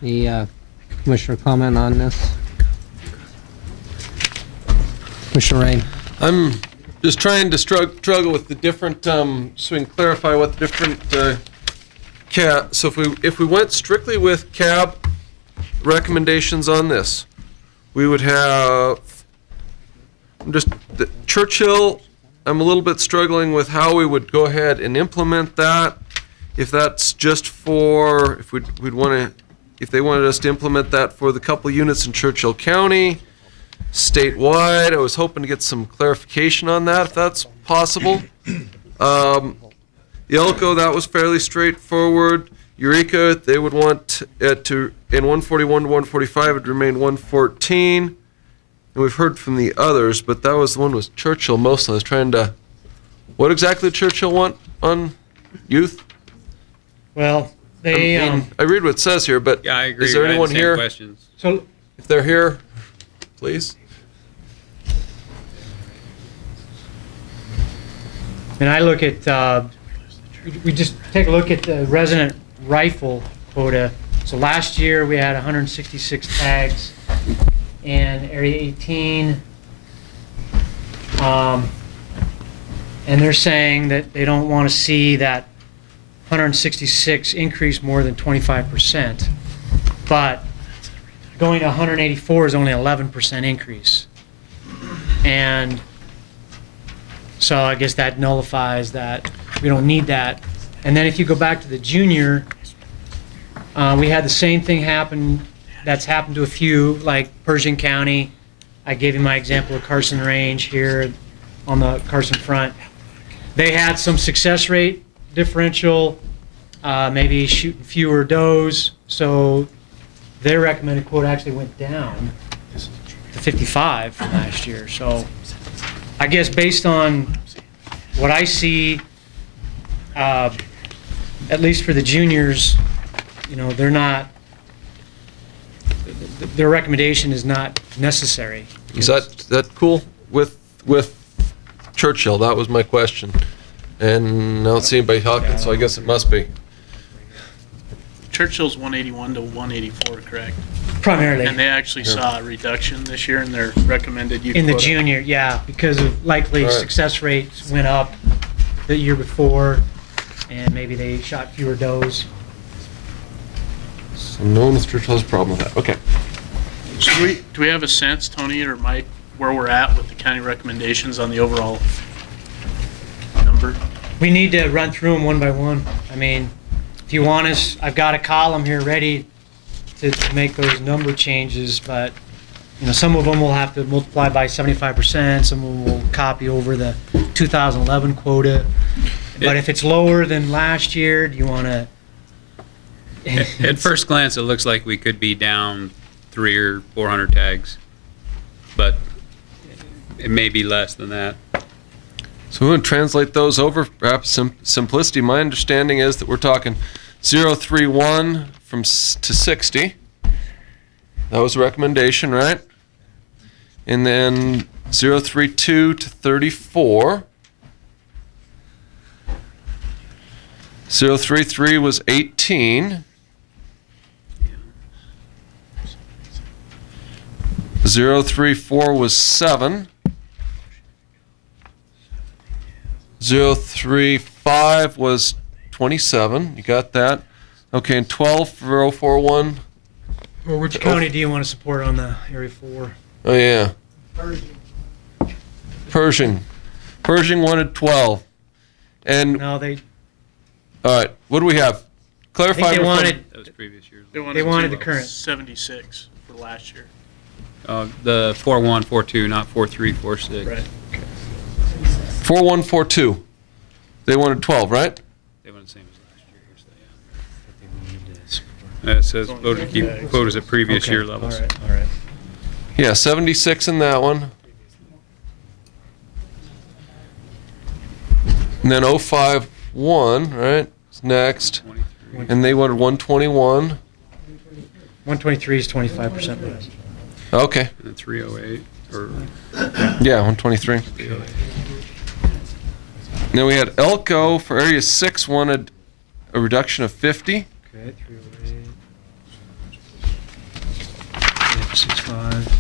The commissioner comment on this? Commissioner Rain. I'm just trying to struggle with the different, so we can clarify what the different cab. So if we went strictly with cab recommendations on this, we would have Churchill. I'm a little bit struggling with how we would go ahead and implement that. If that's just for, if we'd want to, if they wanted us to implement that for the couple units in Churchill County, statewide. I was hoping to get some clarification on that, if that's possible. Yelko, that was fairly straightforward. Eureka, they would want it to, in 141 to 145, it would remain 114. And we've heard from the others, but that was the one with Churchill mostly. I was trying to, what exactly did Churchill want on youth? Well, they. I read what it says here, but yeah, I agree. is there anyone here? Questions. So if they're here, please. And I look at, we just take a look at the resident rifle quota. So last year we had 166 tags in Area 18. And they're saying that they don't want to see that 166 increase more than 25%. But going to 184 is only 11% increase. And so I guess that nullifies that. We don't need that. And then if you go back to the junior, we had the same thing happen that's happened to a few, like Pershing County. I gave you my example of Carson Range here on the Carson front. They had some success rate differential, maybe shooting fewer does, so their recommended quota actually went down to 55 from last year. So I guess based on what I see, at least for the juniors, you know, they're not, their recommendation is not necessary. Is that cool with Churchill? That was my question. And I don't see anybody talking, so I guess it must be. Churchill's 181 to 184, correct? Primarily. And they actually saw a reduction this year in their recommended youth in the quota. junior, yeah, because of likely Right. success rates went up the year before, and maybe they shot fewer does. So no one with Churchill has a problem with that. Okay. So do we have a sense, Tony or Mike, where we're at with the county recommendations on the overall number? We need to run through them one by one. I mean, if you want us, I've got a column here ready to make those number changes, but you know, some of them will have to multiply by 75%, some of them will copy over the 2011 quota. But if it's lower than last year, do you want to? At first glance, it looks like we could be down 300 or 400 tags, but it may be less than that. So we're going to translate those over, perhaps simplicity. My understanding is that we're talking 031 to 60. That was a recommendation, right? And then 032 to 34. 033 was 18. 034 was 7. 035 was 27. You got that? Okay, and 12 for 041. Or which county do you want to support on the Area 4? Oh, yeah. Pershing. Pershing wanted 12. And no, they. All right, what do we have? Clarify. I think they wanted. That was previous year. They wanted the current 76 for last year. The 4142, not 4346. Right. 4142. They wanted 12, right? They wanted the same as last year. It says voted to keep quotas at previous year levels. All right. Yeah, 76 in that one. And then 051, right? Next. And they wanted 121. 123 is 25% less. Okay. And 308, or Yeah, 123. Now we had Elko for Area 6 wanted a reduction of 50. Okay, 308. 65.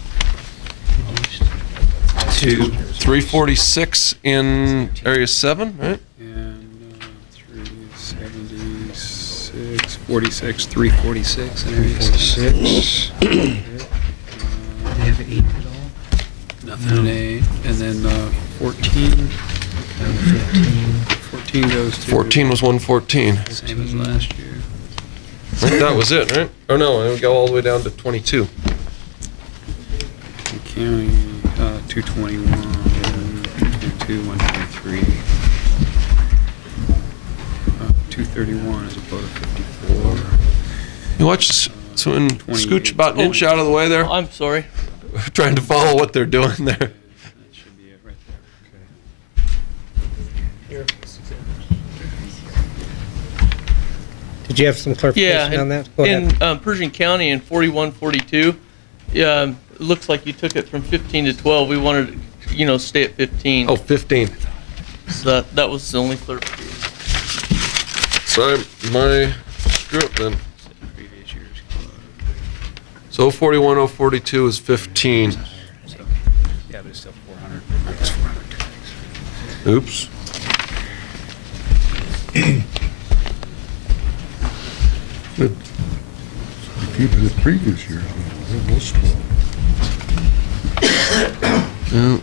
To 346 in Area 7, right? And 376, 46, 346 in area 6. Do they have 8 at all? Nothing in 8. And then 14. 14 goes to. 14 was 114. Same as last year. I think that was it, right? Oh no, we go all the way down to 22. County 221, 222, 123. 231 is a quota 54. You watch this, so in scooch about an inch out of the way there. I'm sorry. Trying to follow what they're doing there. That should be it right there. Did you have some clarification on that? Go ahead. In Pershing County in 4142, it looks like you took it from 15 to 12. We wanted to, stay at 15. Oh, 15. So that was the only clarification. Sorry, my screw up then. So 041, 042 is 15. Yeah, but it's still 400. It's 400. Oops. Keeping the previous year. Yeah.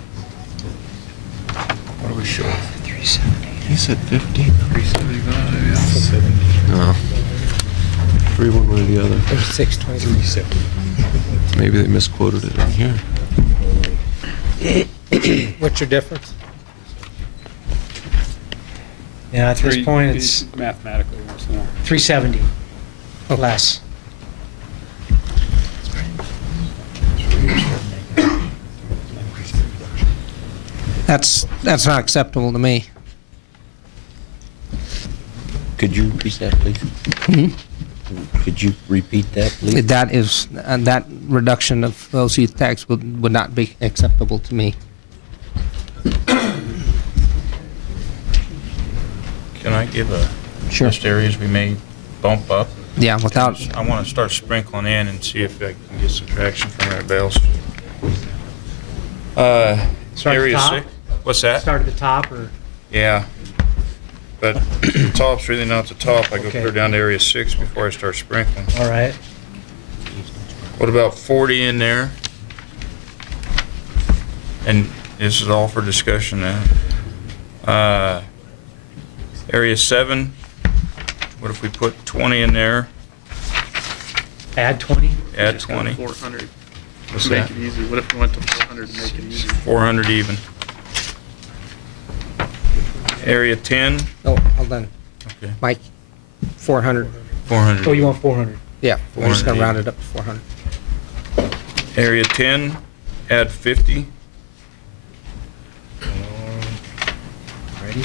What are we showing? 370. He said 15. 375, yeah. 70. No. 3 one way or the other. 623. Maybe they misquoted it in here. What's your difference? Yeah, at this point, it's mathematically worse than 370 less. That's not acceptable to me. Could you repeat that, please? Could you repeat that, please? That is, that reduction of those youth tax would not be acceptable to me. Can I give a Sure. list areas we may bump up? Yeah, without. I want to start sprinkling in and see if I can get some traction from our bales. Start at the Area top? 6. What's that? Start at the top, or Yeah. But the top's really not the top. I go Okay. clear down to area 6 before I start sprinkling. all right. What about 40 in there? And this is all for discussion now. Area 7, what if we put 20 in there? Add 20. Add Just go 20. 400. What's Make that? it easy. What if we went to 400 to make it easy? 400 even. Area 10. Oh, hold on. Okay. Mike, 400. 400. Oh, you want 400? Yeah, we're just going to 400. round it up to 400. Area 10, add 50. Ready?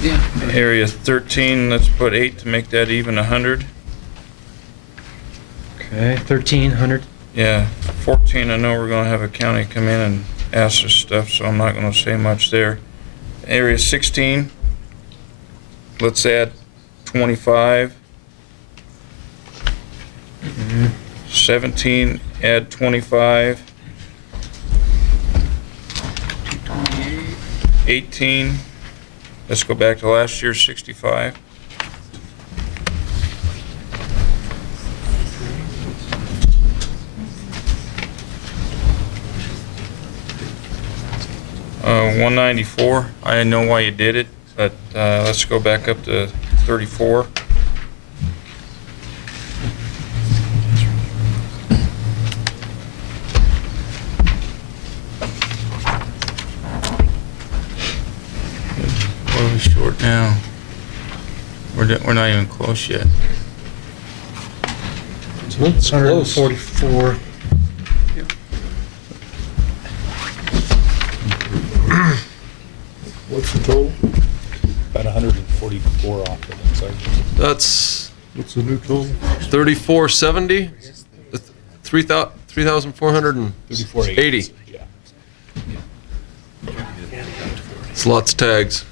Yeah. Area 13, let's put 8 to make that even 100. Okay, 1,300. Yeah, 14, I know we're going to have a county come in and ask us stuff, so I'm not going to say much there. Area 16, let's add 25. 17, add 25. 18, let's go back to last year's 65. Uh, 194, I know why you did it, but let's go back up to 34. What are we short now? We're not even close yet. It's 144. What's the total? About 144 that's What's the new total? 3470. 3,480. It's lots of tags.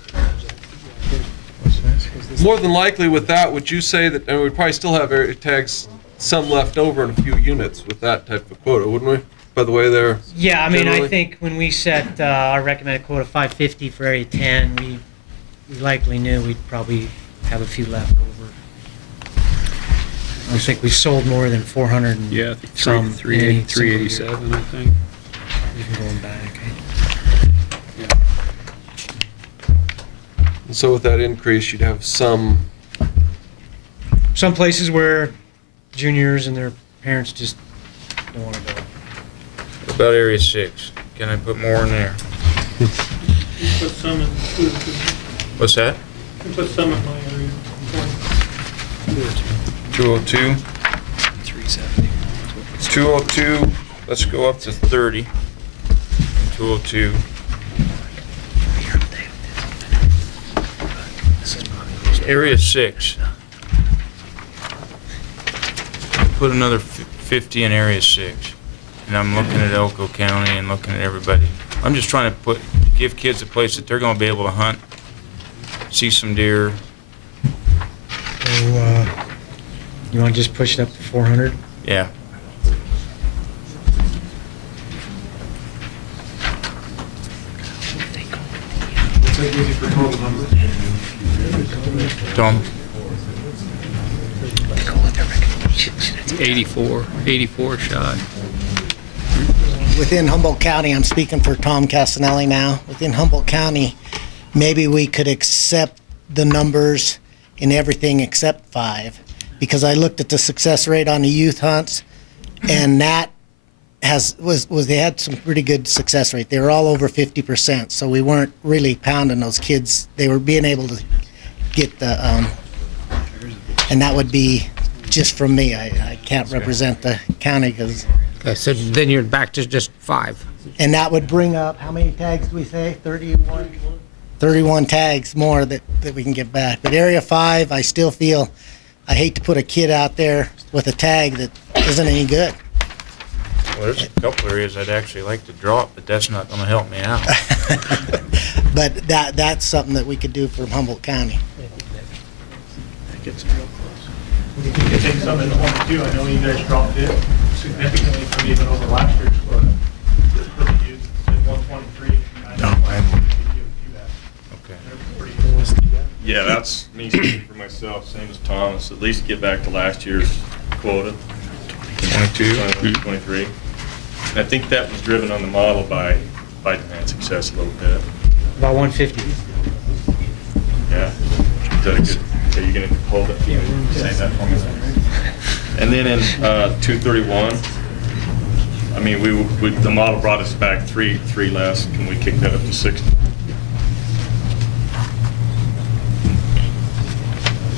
More than likely with that, would you say that, and we'd probably still have area tags, some left over in a few units with that type of quota, wouldn't we? By the way, there. Yeah, I mean, generally? I think when we set our recommended quota 550 for Area 10, we likely knew we'd probably have a few left over. I don't think we sold more than 400 and Yeah, I think some. 387, I think. Even going back. And so with that increase, you'd have some places where juniors and their parents just don't want to go. What about Area 6? Can I put more in there? Put some in. What's that? Put some in my area. 202? 370. 202, let's go up to 30. 202. Area 6. Put another 50 in Area 6. And I'm looking at Elko County and looking at everybody. I'm just trying to give kids a place that they're going to be able to hunt, see some deer. So, you want to just push it up to 400? Yeah. Tom? 84 shot. Within Humboldt County, I'm speaking for Tom Castanelli now. Within Humboldt County, maybe we could accept the numbers in everything except 5, because I looked at the success rate on the youth hunts, and that they had some pretty good success rate. They were all over 50%, so we weren't really pounding those kids. They were being able to get the, and that would be just from me. I can't represent the county because. Okay, so then you're back to just 5. And that would bring up, how many tags do we say? 31? 31 tags more that we can get back. But Area 5, I still feel, I hate to put a kid out there with a tag that isn't any good. Well, there's a couple areas I'd actually like to drop, but that's not going to help me out. But that's something that we could do from Humboldt County. That gets real close. You can take some in the 1-2. I know you guys dropped it significantly from even over last year's quota. Just for the youth, at 123. Yeah, that's me speaking for myself, same as Thomas. At least get back to last year's quota. 22, 23. And I think that was driven on the model by demand success a little bit. About 150. Yeah. Is that a good? Are you going to hold it? Say that for me. And then in 231, I mean, the model brought us back three less. Can we kick that up to 60?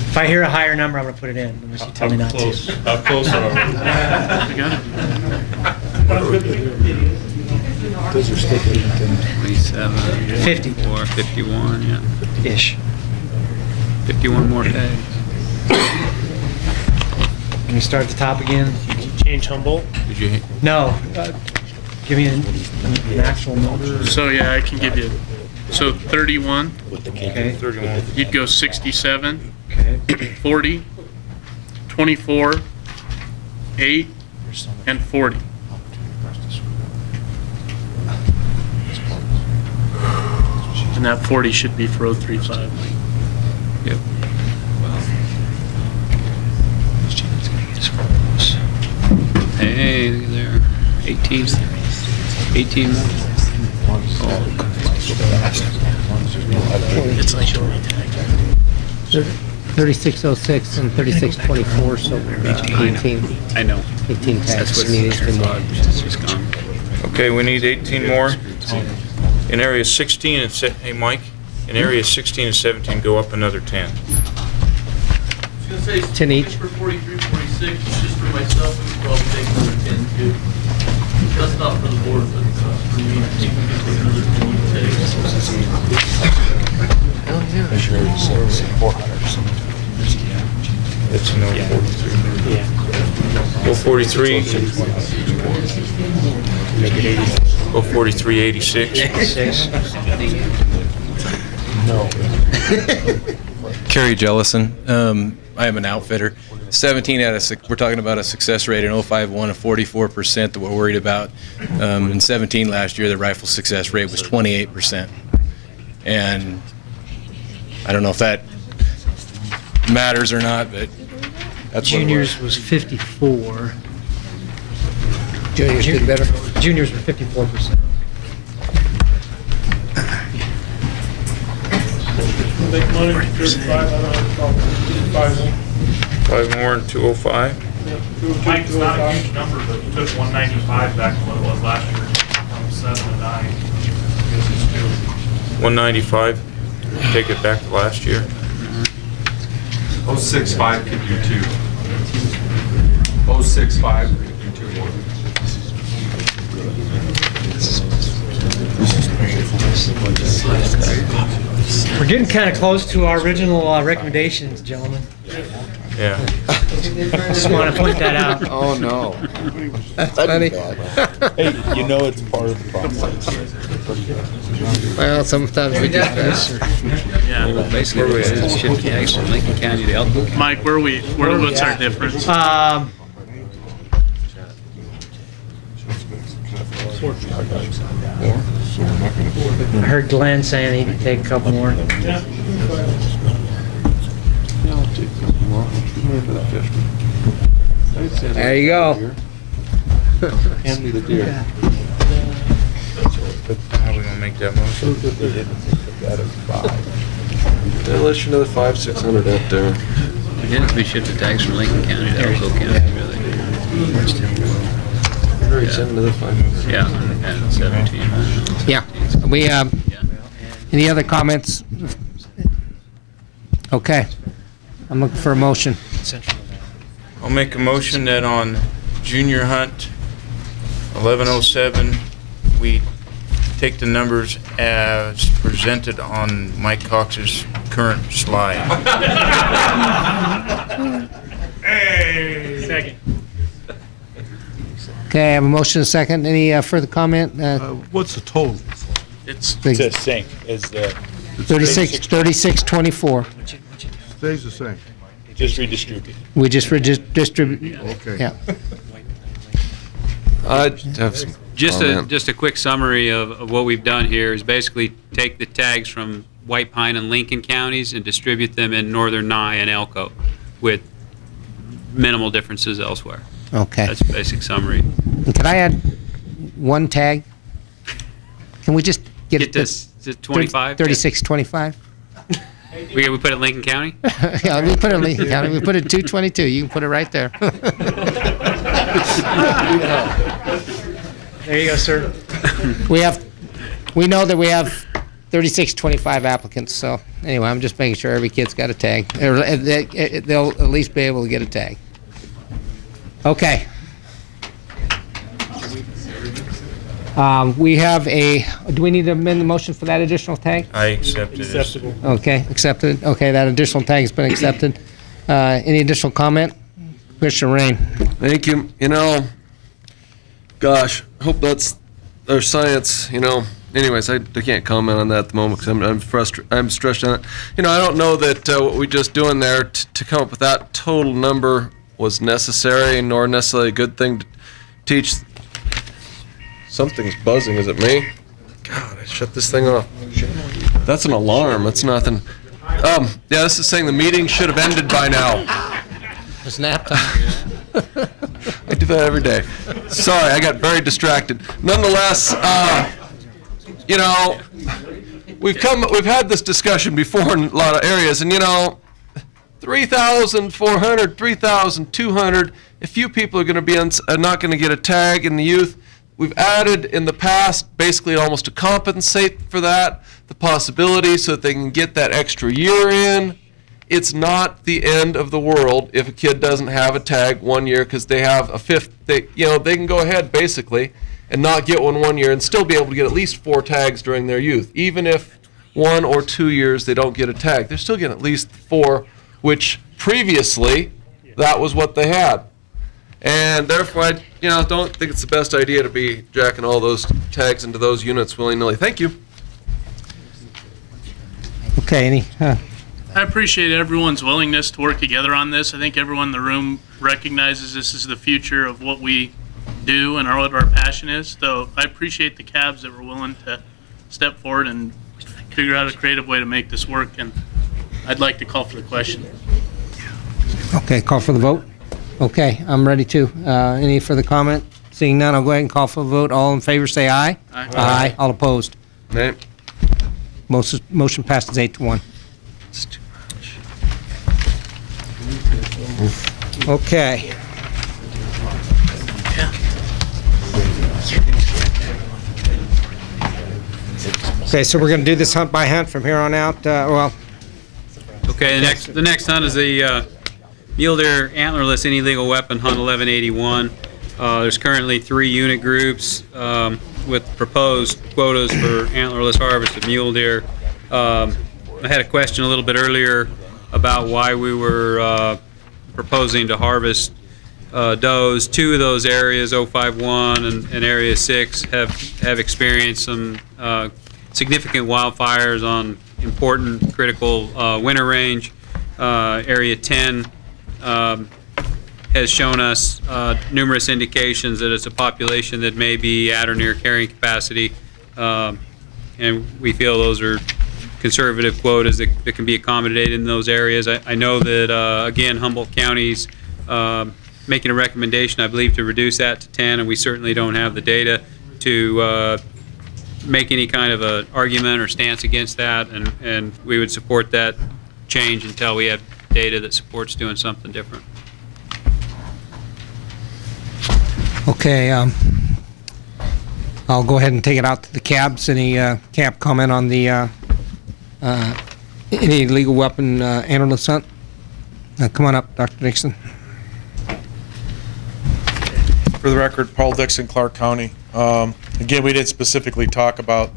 If I hear a higher number, I'm going to put it in, unless you tell me not to. How close are we? Those are still 27, 50. Or 51, yeah. Ish. 51 more tags. Can we start at the top again? Change Humboldt? Did you? No. Give me an actual number. So yeah, I can give you. So 31. Okay. 31. You'd go 67. Okay. 40. 24. 8. And 40. And that 40 should be for 035. Yep. Hey, look there. 18. 18 more. Oh. It's like 3606 and 3624, so 18. I know. 18 tags. That's what Needs to be more. it's just gone. Okay, we need 18 more. In area 16 and hey Mike, in area 16 and 17, go up another 10. 10 each. For 43, 46, just for myself, we could probably take another 10 too. That's not for the board, but for me, I think we can take another 10 tags. Measure 400 or something. It's an 043. Yeah. 043. 04386. 86. No. Kerry Jellison. I am an outfitter. 17 out of we're talking about a success rate in 051 of 44% that we're worried about. In 17 last year, the rifle success rate was 28%. And I don't know if that matters or not, but that's Juniors was 54. Juniors did better. Juniors were 54%. Make money, 35 out of 5. Bighorn 205. Mike's not a huge number, but you took 195 back to what it was last year, from 7 to 9. 195. Take it back to last year. 065 could do 2. 065 could do 2 more. We're getting kind of close to our original recommendations, gentlemen. Yeah. Just want to point that out. Oh, no. That's funny. Hey, you know it's part of the process. Well, sometimes we just Yeah. Well, basically, it's shift tags from Lincoln County to Elko County. Mike, what's our difference? I heard Glenn saying he could take a couple more. There you go. Hand me the deer. How are we gonna make that motion? They'll let you know 500-600 out there. We did, we shipped the tags from Lincoln County to Elko County, really. Very similar to the 500. Yeah, and 17. Yeah. We, any other comments? Okay. I'm looking for a motion. I'll make a motion that on junior hunt 1107, we take the numbers as presented on Mike Cox's current slide. Hey! Second. Okay, I have a motion and a second. Any further comment? What's the total? It's the same as the 3624. Stays the same. just redistribute. We just distribute. Okay. Yeah. I have some Just a quick summary of what we've done here is basically take the tags from White Pine and Lincoln counties and distribute them in northern Nye and Elko with minimal differences elsewhere. Okay. That's a basic summary. And can I add one tag? Can we just get this to 25? 3625? We put it in Lincoln County? Yeah, we put it in Lincoln County. We put it 222. You can put it right there. There you go, sir. We know that we have 3625 applicants. So anyway, I'm just making sure every kid's got a tag. Or they'll at least be able to get a tag. Okay. We have do we need to amend the motion for that additional tag? I accept it. Acceptable. Okay, accepted. Okay, that additional tag has been accepted. Any additional comment? Commissioner Rain. Thank you. Gosh, hope that's our science, Anyways, I can't comment on that at the moment because I'm frustrated. I'm stressed on it. I don't know that what we just doing there to come up with that total number was necessary, nor necessarily a good thing to teach. Something's buzzing. Is it me? God, I shut this thing off. That's an alarm. That's nothing. Yeah, this is saying the meeting should have ended by now. It's nap time. I do that every day. Sorry, I got very distracted. Nonetheless, we've had this discussion before in a lot of areas, and 3,400, 3,200. A few people are going to be not going to get a tag in the youth. We've added in the past basically almost to compensate for that, the possibility so that they can get that extra year in. It's not the end of the world if a kid doesn't have a tag 1 year because they have a fifth. They can go ahead basically and not get 1 year and still be able to get at least 4 tags during their youth. Even if 1 or 2 years they don't get a tag, they're still getting at least 4, which previously that was what they had. And therefore, I don't think it's the best idea to be jacking all those tags into those units willy-nilly. Thank you. Okay, I appreciate everyone's willingness to work together on this. I think everyone in the room recognizes this is the future of what we do and what our passion is. So I appreciate the cabs that were willing to step forward and figure out a creative way to make this work. And I'd like to call for the question. Okay, call for the vote. Okay, I'm ready to. Any further comment? Seeing none, I'll go ahead and call for the vote. All in favor, say aye. Aye. Aye. All opposed? Nay. Motion passes 8-1. Okay. Okay, so we're going to do this hunt by hunt from here on out. Okay, the next hunt is the mule deer antlerless any legal weapon hunt 1181. There's currently 3 unit groups with proposed quotas for antlerless harvest of mule deer. I had a question a little bit earlier about why we were proposing to harvest does. 2 of those areas, 051 and Area 6, have experienced some significant wildfires on important critical winter range. Area 10 has shown us numerous indications that it's a population that may be at or near carrying capacity, and we feel those are conservative quotas that can be accommodated in those areas. I know that, again, Humboldt County's making a recommendation, I believe, to reduce that to 10, and we certainly don't have the data to make any kind of an argument or stance against that, and we would support that change until we have data that supports doing something different. Okay, I'll go ahead and take it out to the cabs. Any cab comment on the any legal weapon antlerless hunt? Come on up, Dr. Dixon. For the record, Paul Dixon, Clark County. Again, we didn't specifically talk about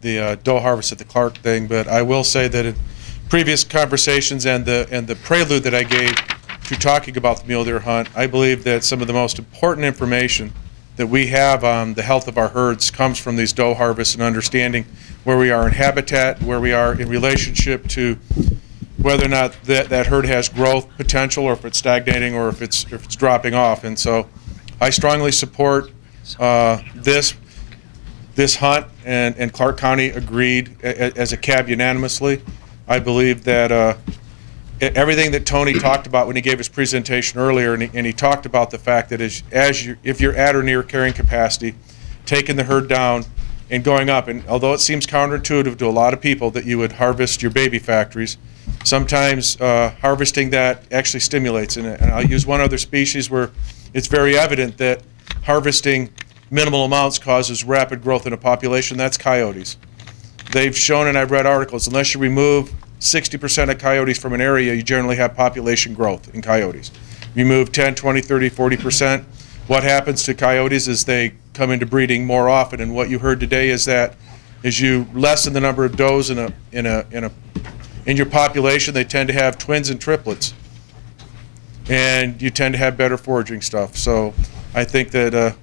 the doe harvest at the Clark thing, but I will say that in previous conversations and the prelude that I gave to talking about the mule deer hunt, I believe that some of the most important information that we have on the health of our herds comes from these doe harvests and understanding where we are in habitat, where we are in relationship to whether or not that herd has growth potential, or if it's stagnating, or if it's dropping off. And so I strongly support this hunt, and Clark County agreed as a cab unanimously. I believe that everything that Tony talked about when he gave his presentation earlier, and he talked about the fact that if you're at or near carrying capacity, taking the herd down and going up, and although it seems counterintuitive to a lot of people that you would harvest your baby factories, sometimes harvesting that actually stimulates. And I'll use one other species where it's very evident that harvesting minimal amounts causes rapid growth in a population. That's coyotes. They've shown, and I've read articles, unless you remove 60% of coyotes from an area, you generally have population growth in coyotes. You move 10, 20, 30, 40%. What happens to coyotes is they come into breeding more often, and what you heard today is that as you lessen the number of does in your population, they tend to have twins and triplets, and you tend to have better foraging stuff. So I think that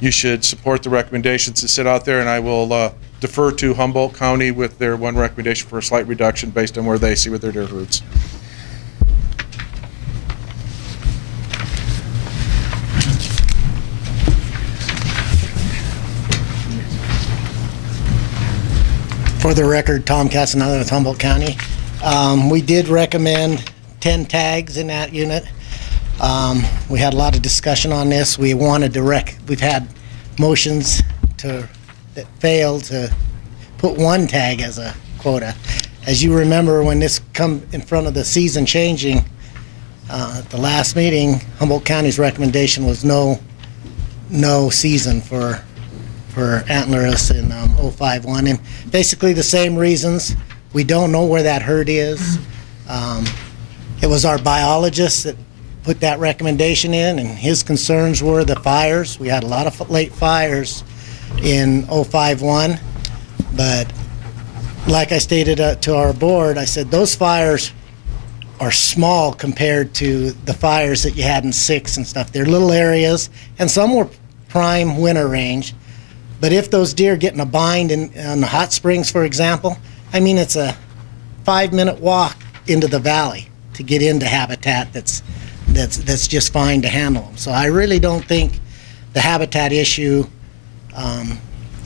you should support the recommendations that sit out there, and I will defer to Humboldt County with their one recommendation for a slight reduction based on where they see with their deer herds. For the record, Tom Casanova with Humboldt County. We did recommend 10 tags in that unit. We had a lot of discussion on this. We wanted to we've had motions that failed to put 1 tag as a quota. As you remember, when this come in front of the season changing, at the last meeting, Humboldt County's recommendation was no season for antlerless in 051, and basically the same reasons. We don't know where that herd is. It was our biologist that put that recommendation in, and his concerns were the fires. We had a lot of late fires in 051, but like I stated to our board, I said those fires are small compared to the fires that you had in 6 and stuff. They're little areas, and some were prime winter range. But if those deer get in a bind in the hot springs, for example, I mean, it's a 5-minute walk into the valley to get into habitat that's just fine to handle them. So I really don't think the habitat issue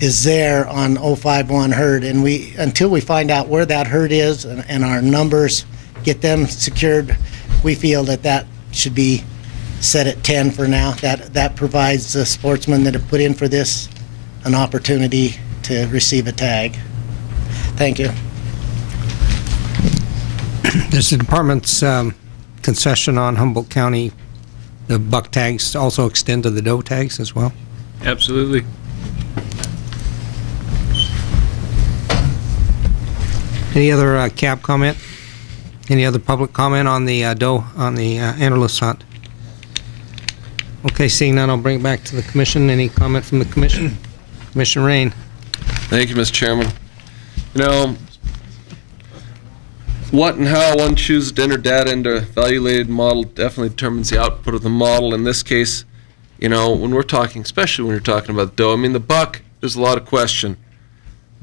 is there on 051 herd, and until we find out where that herd is and our numbers, get them secured, we feel that should be set at 10 for now. That provides the sportsmen that have put in for this an opportunity to receive a tag. Thank you. Does the department's concession on Humboldt County, the buck tags, also extend to the doe tags as well? Absolutely. Any other cab comment? Any other public comment on the doe, on the antlerless hunt? Okay, seeing none, I'll bring it back to the commission. Any comment from the commission? Commissioner Rain. Thank you, Mr. Chairman. You know, what and how one chooses to enter data into a evaluated model definitely determines the output of the model. In this case, you know, when we're talking, especially when you're talking about doe, I mean, the buck, there's a lot of question.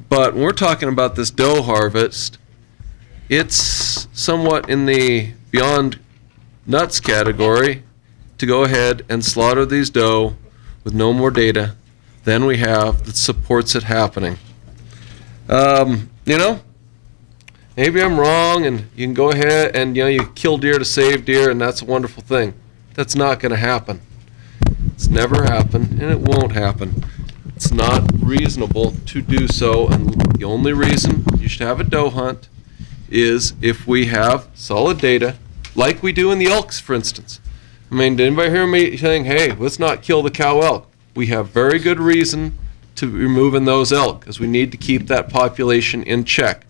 But when we're talking about this doe harvest, it's somewhat in the beyond nuts category to go ahead and slaughter these doe with no more data than we have that supports it happening. You know, maybe I'm wrong, and you can go ahead and, you know, you kill deer to save deer, and that's a wonderful thing. That's not going to happen. It's never happened, and it won't happen. It's not reasonable to do so, and the only reason you should have a doe hunt is if we have solid data, like we do in the elks, for instance. I mean, did anybody hear me saying, hey, let's not kill the cow elk? We have very good reason to be removing those elk, because we need to keep that population in check.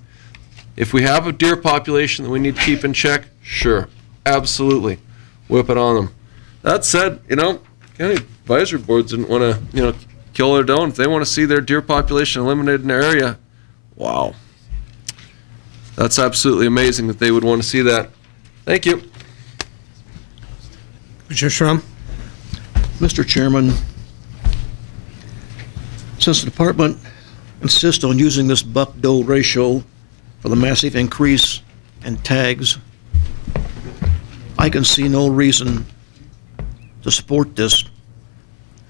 If we have a deer population that we need to keep in check, sure, absolutely, whip it on them. That said, you know, county advisory boards didn't want to, you know, kill their doe. If they want to see their deer population eliminated in their area, wow. That's absolutely amazing that they would want to see that. Thank you. Commissioner Schrum. Mr. Chairman, since the department insists on using this buck-doe ratio for the massive increase in tags, I can see no reason to support this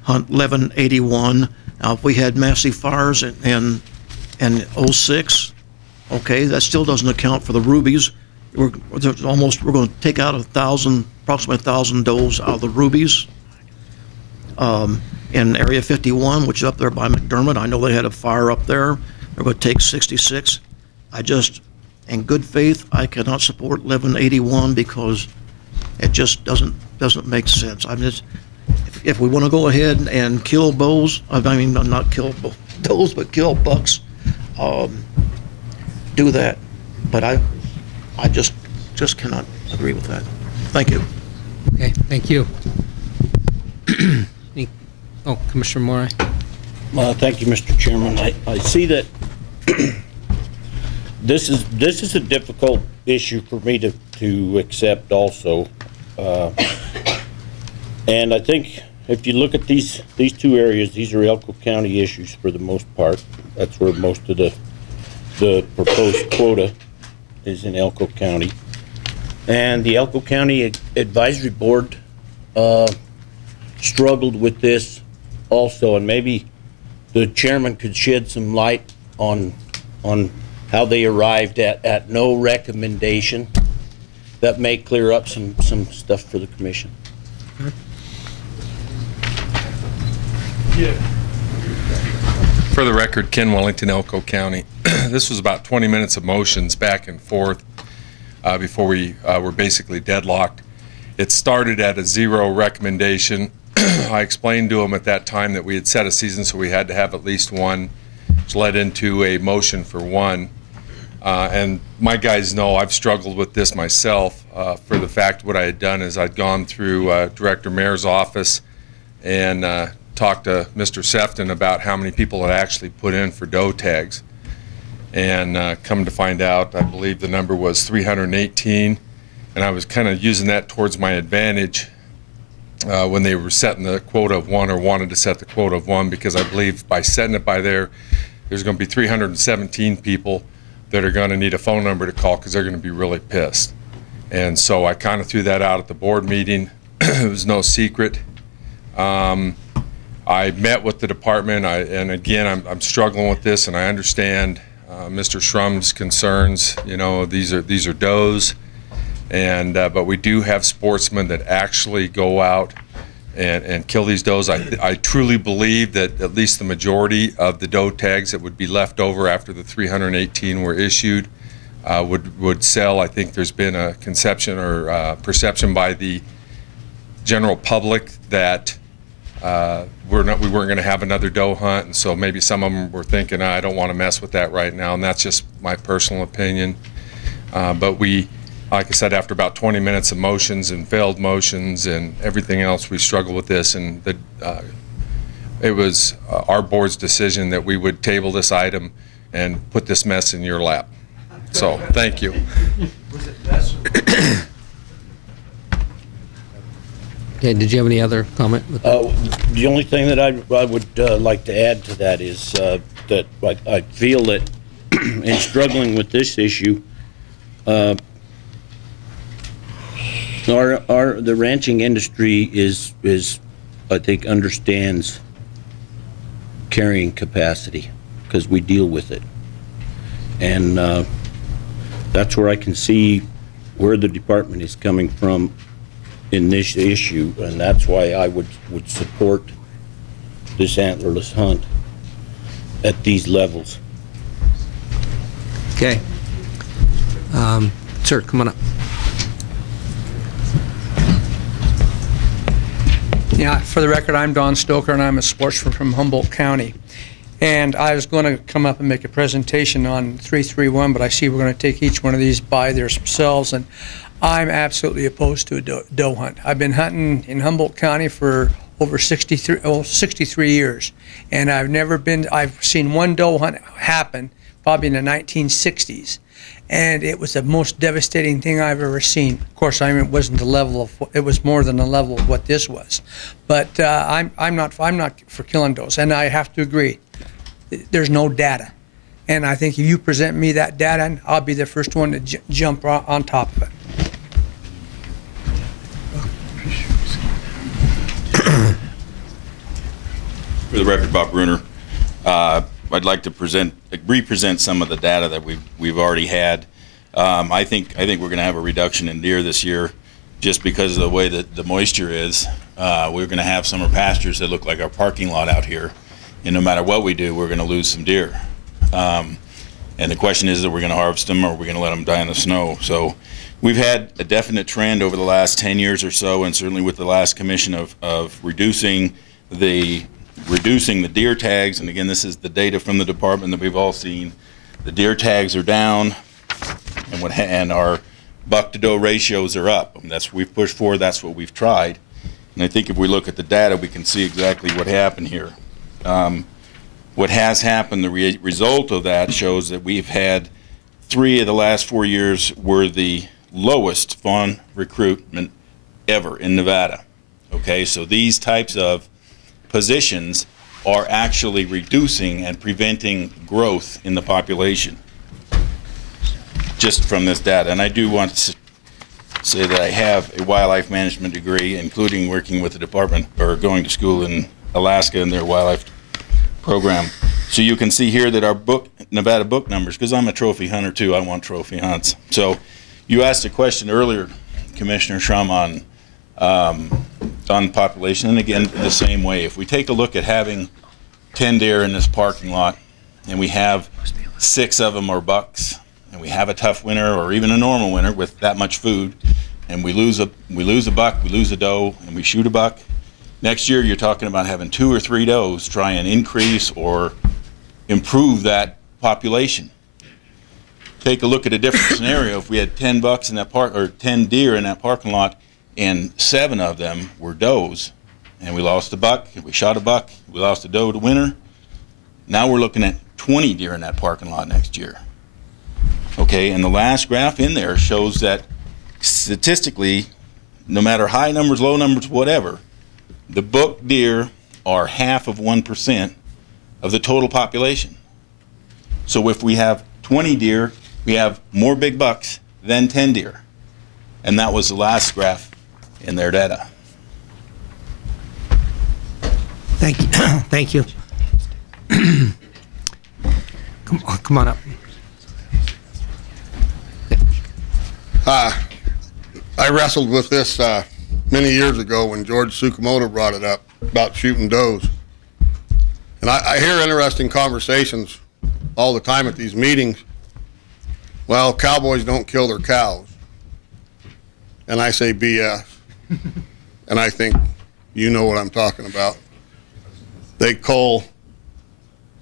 hunt 1181. Now, if we had massive fires in 06, okay, that still doesn't account for the rubies. We're going to take out approximately 1,000 does out of the rubies. In Area 51, which is up there by McDermott, I know they had a fire up there. They're going to take 66. I just, in good faith, I cannot support 1181 because it just doesn't make sense. I'm just, if we want to go ahead and kill bows, I mean, not kill does, but kill bucks, do that. But I just cannot agree with that. Thank you. Okay, thank you. Oh, Commissioner Moore. Thank you, Mr. Chairman. I see that this is a difficult issue for me to accept also. And I think if you look at these two areas, these are Elko County issues for the most part. That's where most of the proposed quota is, in Elko County. And the Elko County Advisory Board struggled with this also, and maybe the chairman could shed some light on how they arrived at no recommendation. That may clear up some stuff for the commission. Yeah. For the record, Ken Wellington, Elko County. This was about 20 minutes of motions back and forth before we were basically deadlocked. It started at a 0 recommendation. I explained to him at that time that we had set a season, so we had to have at least one, which led into a motion for 1. And my guys know I've struggled with this myself for the fact what I had done is I'd gone through Director Mayor's office and talked to Mr. Sefton about how many people had actually put in for doe tags. And come to find out, I believe the number was 318. and I was kind of using that towards my advantage when they were setting the quota of 1, or wanted to set the quota of 1, because I believe by setting it by there, there's going to be 317 people that are going to need a phone number to call because they're going to be really pissed. And so I kind of threw that out at the board meeting. It was no secret. I met with the department, and again, I'm struggling with this, and I understand Mr. Shrum's concerns. You know, these are does, and but we do have sportsmen that actually go out and kill these does. I truly believe that at least the majority of the doe tags that would be left over after the 318 were issued would sell. I think there's been a conception or perception by the general public that we weren't going to have another doe hunt, and so maybe some of them were thinking, I don't want to mess with that right now, and that's just my personal opinion. But we, like I said, after about 20 minutes of motions and failed motions and everything else, we struggled with this, and it was our board's decision that we would table this item and put this mess in your lap. So, thank you. Was it mess? Okay, did you have any other comment? The only thing that I would like to add to that is that I feel that in struggling with this issue, the ranching industry is I think understands carrying capacity because we deal with it, and that's where I can see where the department is coming from in this issue, and that's why I would support this antlerless hunt at these levels. Okay. Sir, come on up. Yeah, for the record, I'm Don Stoker, and I'm a sportsman from Humboldt County. And I was going to come up and make a presentation on 331, but I see we're going to take each one of these by themselves, and I'm absolutely opposed to a doe hunt. I've been hunting in Humboldt County for over 63 years, and I've seen one doe hunt happen probably in the 1960s, and it was the most devastating thing I've ever seen. Of course, I mean, it wasn't the level of, it was more than the level of what this was. But I'm not for killing does, and I have to agree, there's no data. And I think if you present me that data, I'll be the first one to jump on top of it. For the record, Bob Bruner, I'd like to represent some of the data that we've already had. I think we're going to have a reduction in deer this year, just because of the way that the moisture is. We're going to have summer pastures that look like our parking lot out here, and no matter what we do, we're going to lose some deer. And the question is, that we're going to harvest them, or are we going to let them die in the snow? So we've had a definite trend over the last 10 years or so, and certainly with the last commission of reducing the deer tags. And again, this is the data from the department that we've all seen. The deer tags are down, and our buck to doe ratios are up. I mean, that's what we've pushed for. That's what we've tried. And I think if we look at the data, we can see exactly what happened here. What has happened, the result of that shows that we've had 3 of the last 4 years were the lowest fawn recruitment ever in Nevada. Okay, so these types of positions are actually reducing and preventing growth in the population, just from this data. And I do want to say that I have a wildlife management degree, including working with the department, or going to school in Alaska in their wildlife program. So you can see here that our Nevada book numbers, because I'm a trophy hunter too, I want trophy hunts. So you asked a question earlier, Commissioner Shrum, on population, and again, the same way. If we take a look at having 10 deer in this parking lot, and we have 6 of them are bucks, and we have a tough winter or even a normal winter with that much food, and we lose a buck, we lose a doe, and we shoot a buck, next year you're talking about having 2 or 3 does try and increase or improve that population. Take a look at a different scenario. If we had 10 bucks in that park, or 10 deer in that parking lot, and 7 of them were does, and we lost a buck, we shot a buck, we lost a doe to winter, now we're looking at 20 deer in that parking lot next year. Okay, and the last graph in there shows that statistically, no matter high numbers, low numbers, whatever, the book deer are half of 1% of the total population. So if we have 20 deer, we have more big bucks than 10 deer. And that was the last graph in their data. Thank you. Thank you. Come on up. I wrestled with this many years ago when George Tsukamoto brought it up about shooting does. And I hear interesting conversations all the time at these meetings. Well, cowboys don't kill their cows. And I say BS. And I think you know what I'm talking about. They cull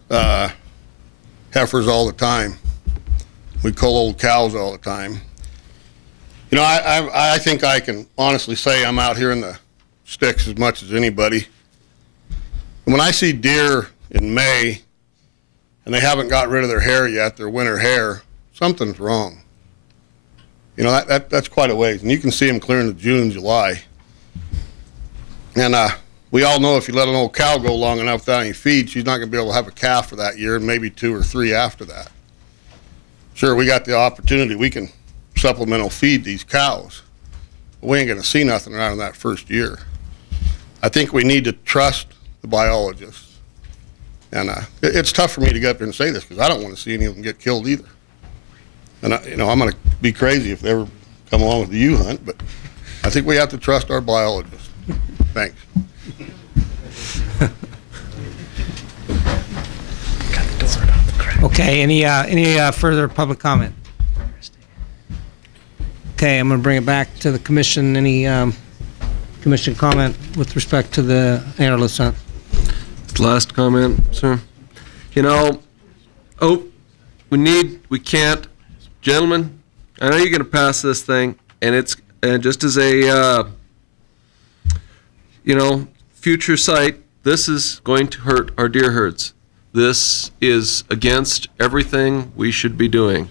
heifers all the time. We cull old cows all the time. You know, I think I can honestly say I'm out here in the sticks as much as anybody. And when I see deer in May and they haven't got rid of their hair yet, their winter hair, something's wrong. You know, that's quite a ways. And you can see them clear into June, July. And we all know if you let an old cow go long enough without any feed, she's not going to be able to have a calf for that year and maybe 2 or 3 after that. Sure, we got the opportunity. We can supplemental feed these cows. But we ain't going to see nothing around that first year. I think we need to trust the biologists. And it's tough for me to get up here and say this because I don't want to see any of them get killed either. And you know, I'm going to be crazy if they ever come along with the U hunt, but I think we have to trust our biologists. Thanks. Okay, any further public comment? Okay, I'm going to bring it back to the commission. Any commission comment with respect to the antlerless hunt? Last comment, sir. You know, we can't, gentlemen, I know you're going to pass this thing, and it's just as a, you know, future sight, this is going to hurt our deer herds. This is against everything we should be doing.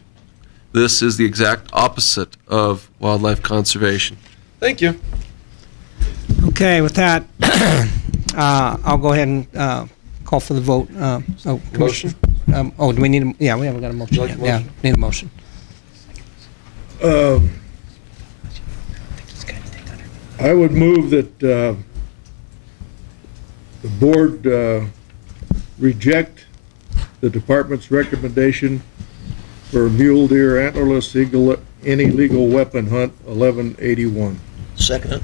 This is the exact opposite of wildlife conservation. Thank you. Okay, with that, I'll go ahead and call for the vote. Motion? Do we need a, yeah, we haven't got a motion yet. Yeah, need a motion. I would move that the board reject the department's recommendation for mule deer antlerless any legal weapon hunt 1181. Second.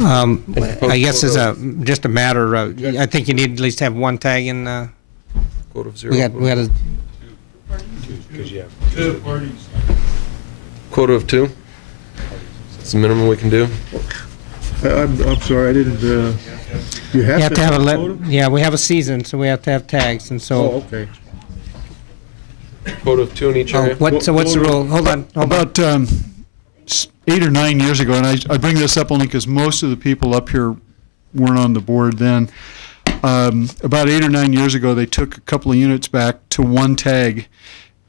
I guess as just a matter of, I think you need at least have one tag in. Quota of 0. We got a. Because you have 2 parties. Quota of 2. That's the minimum we can do. I'm sorry, I didn't. You have to have a quota? Yeah, we have a season, so we have to have tags, and so. Oh, okay. Quota of 2 in each area. What's the rule? Hold on. About 8 or 9 years ago, and I bring this up only because most of the people up here weren't on the board then. About 8 or 9 years ago, they took a couple of units back to 1 tag,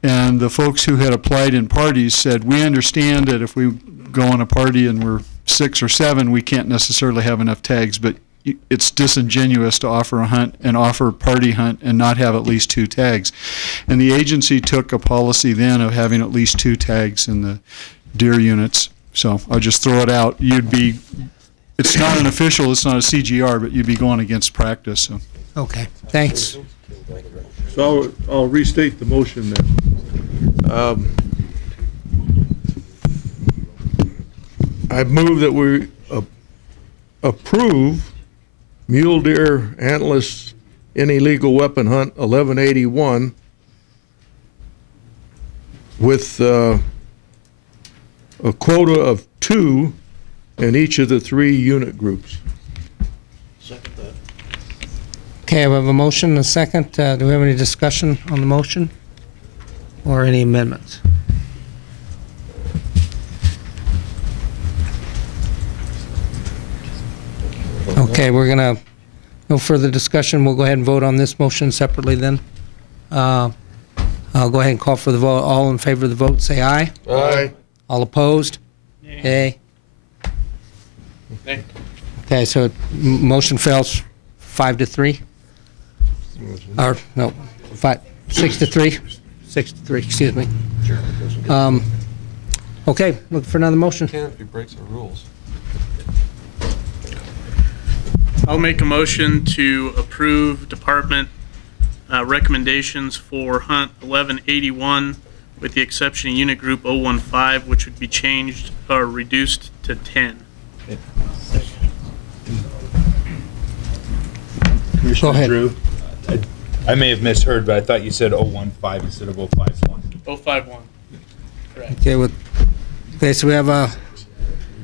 and the folks who had applied in parties said, we understand that if we go on a party and we're 6 or 7, we can't necessarily have enough tags, but it's disingenuous to offer a hunt and offer a party hunt and not have at least 2 tags. And the agency took a policy then of having at least 2 tags in the deer units. So I'll just throw it out. It's not an official, it's not a CGR, but you'd be going against practice. So. Okay, thanks. So I'll restate the motion then. I move that we approve mule deer antlerless any legal weapon hunt 1181 with a quota of 2 in each of the 3 unit groups. Second that. Okay, we have a motion and a second. Do we have any discussion on the motion or any amendments? Okay, we're gonna, no further discussion. We'll go ahead and vote on this motion separately then. I'll go ahead and call for the vote. All in favor of the vote, say aye. Aye. All opposed? Nay. Okay, so motion fails 5-3? Or, no, 6-3? 6-3, excuse me. Okay, look for another motion. If he breaks our rules. I'll make a motion to approve department recommendations for Hunt 1181 with the exception of Unit Group 015, which would be changed or reduced to 10. Commissioner ahead. Drew, I may have misheard, but I thought you said 015 instead of 051. 051. Correct. Okay, so we have a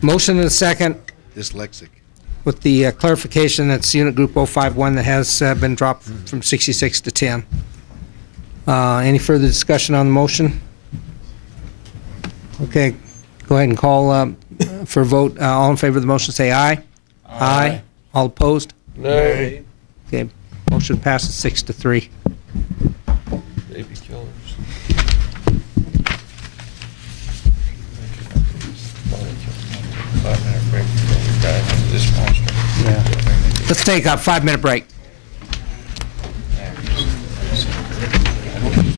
motion and a second Dyslexic. with the clarification that's Unit Group 051 that has been dropped from 66 to 10. Any further discussion on the motion? Okay, go ahead and call for a vote. All in favor of the motion, say aye. Aye. All opposed? Nay. Okay, motion passes 6-3. Baby killers. Let's take a 5-minute break.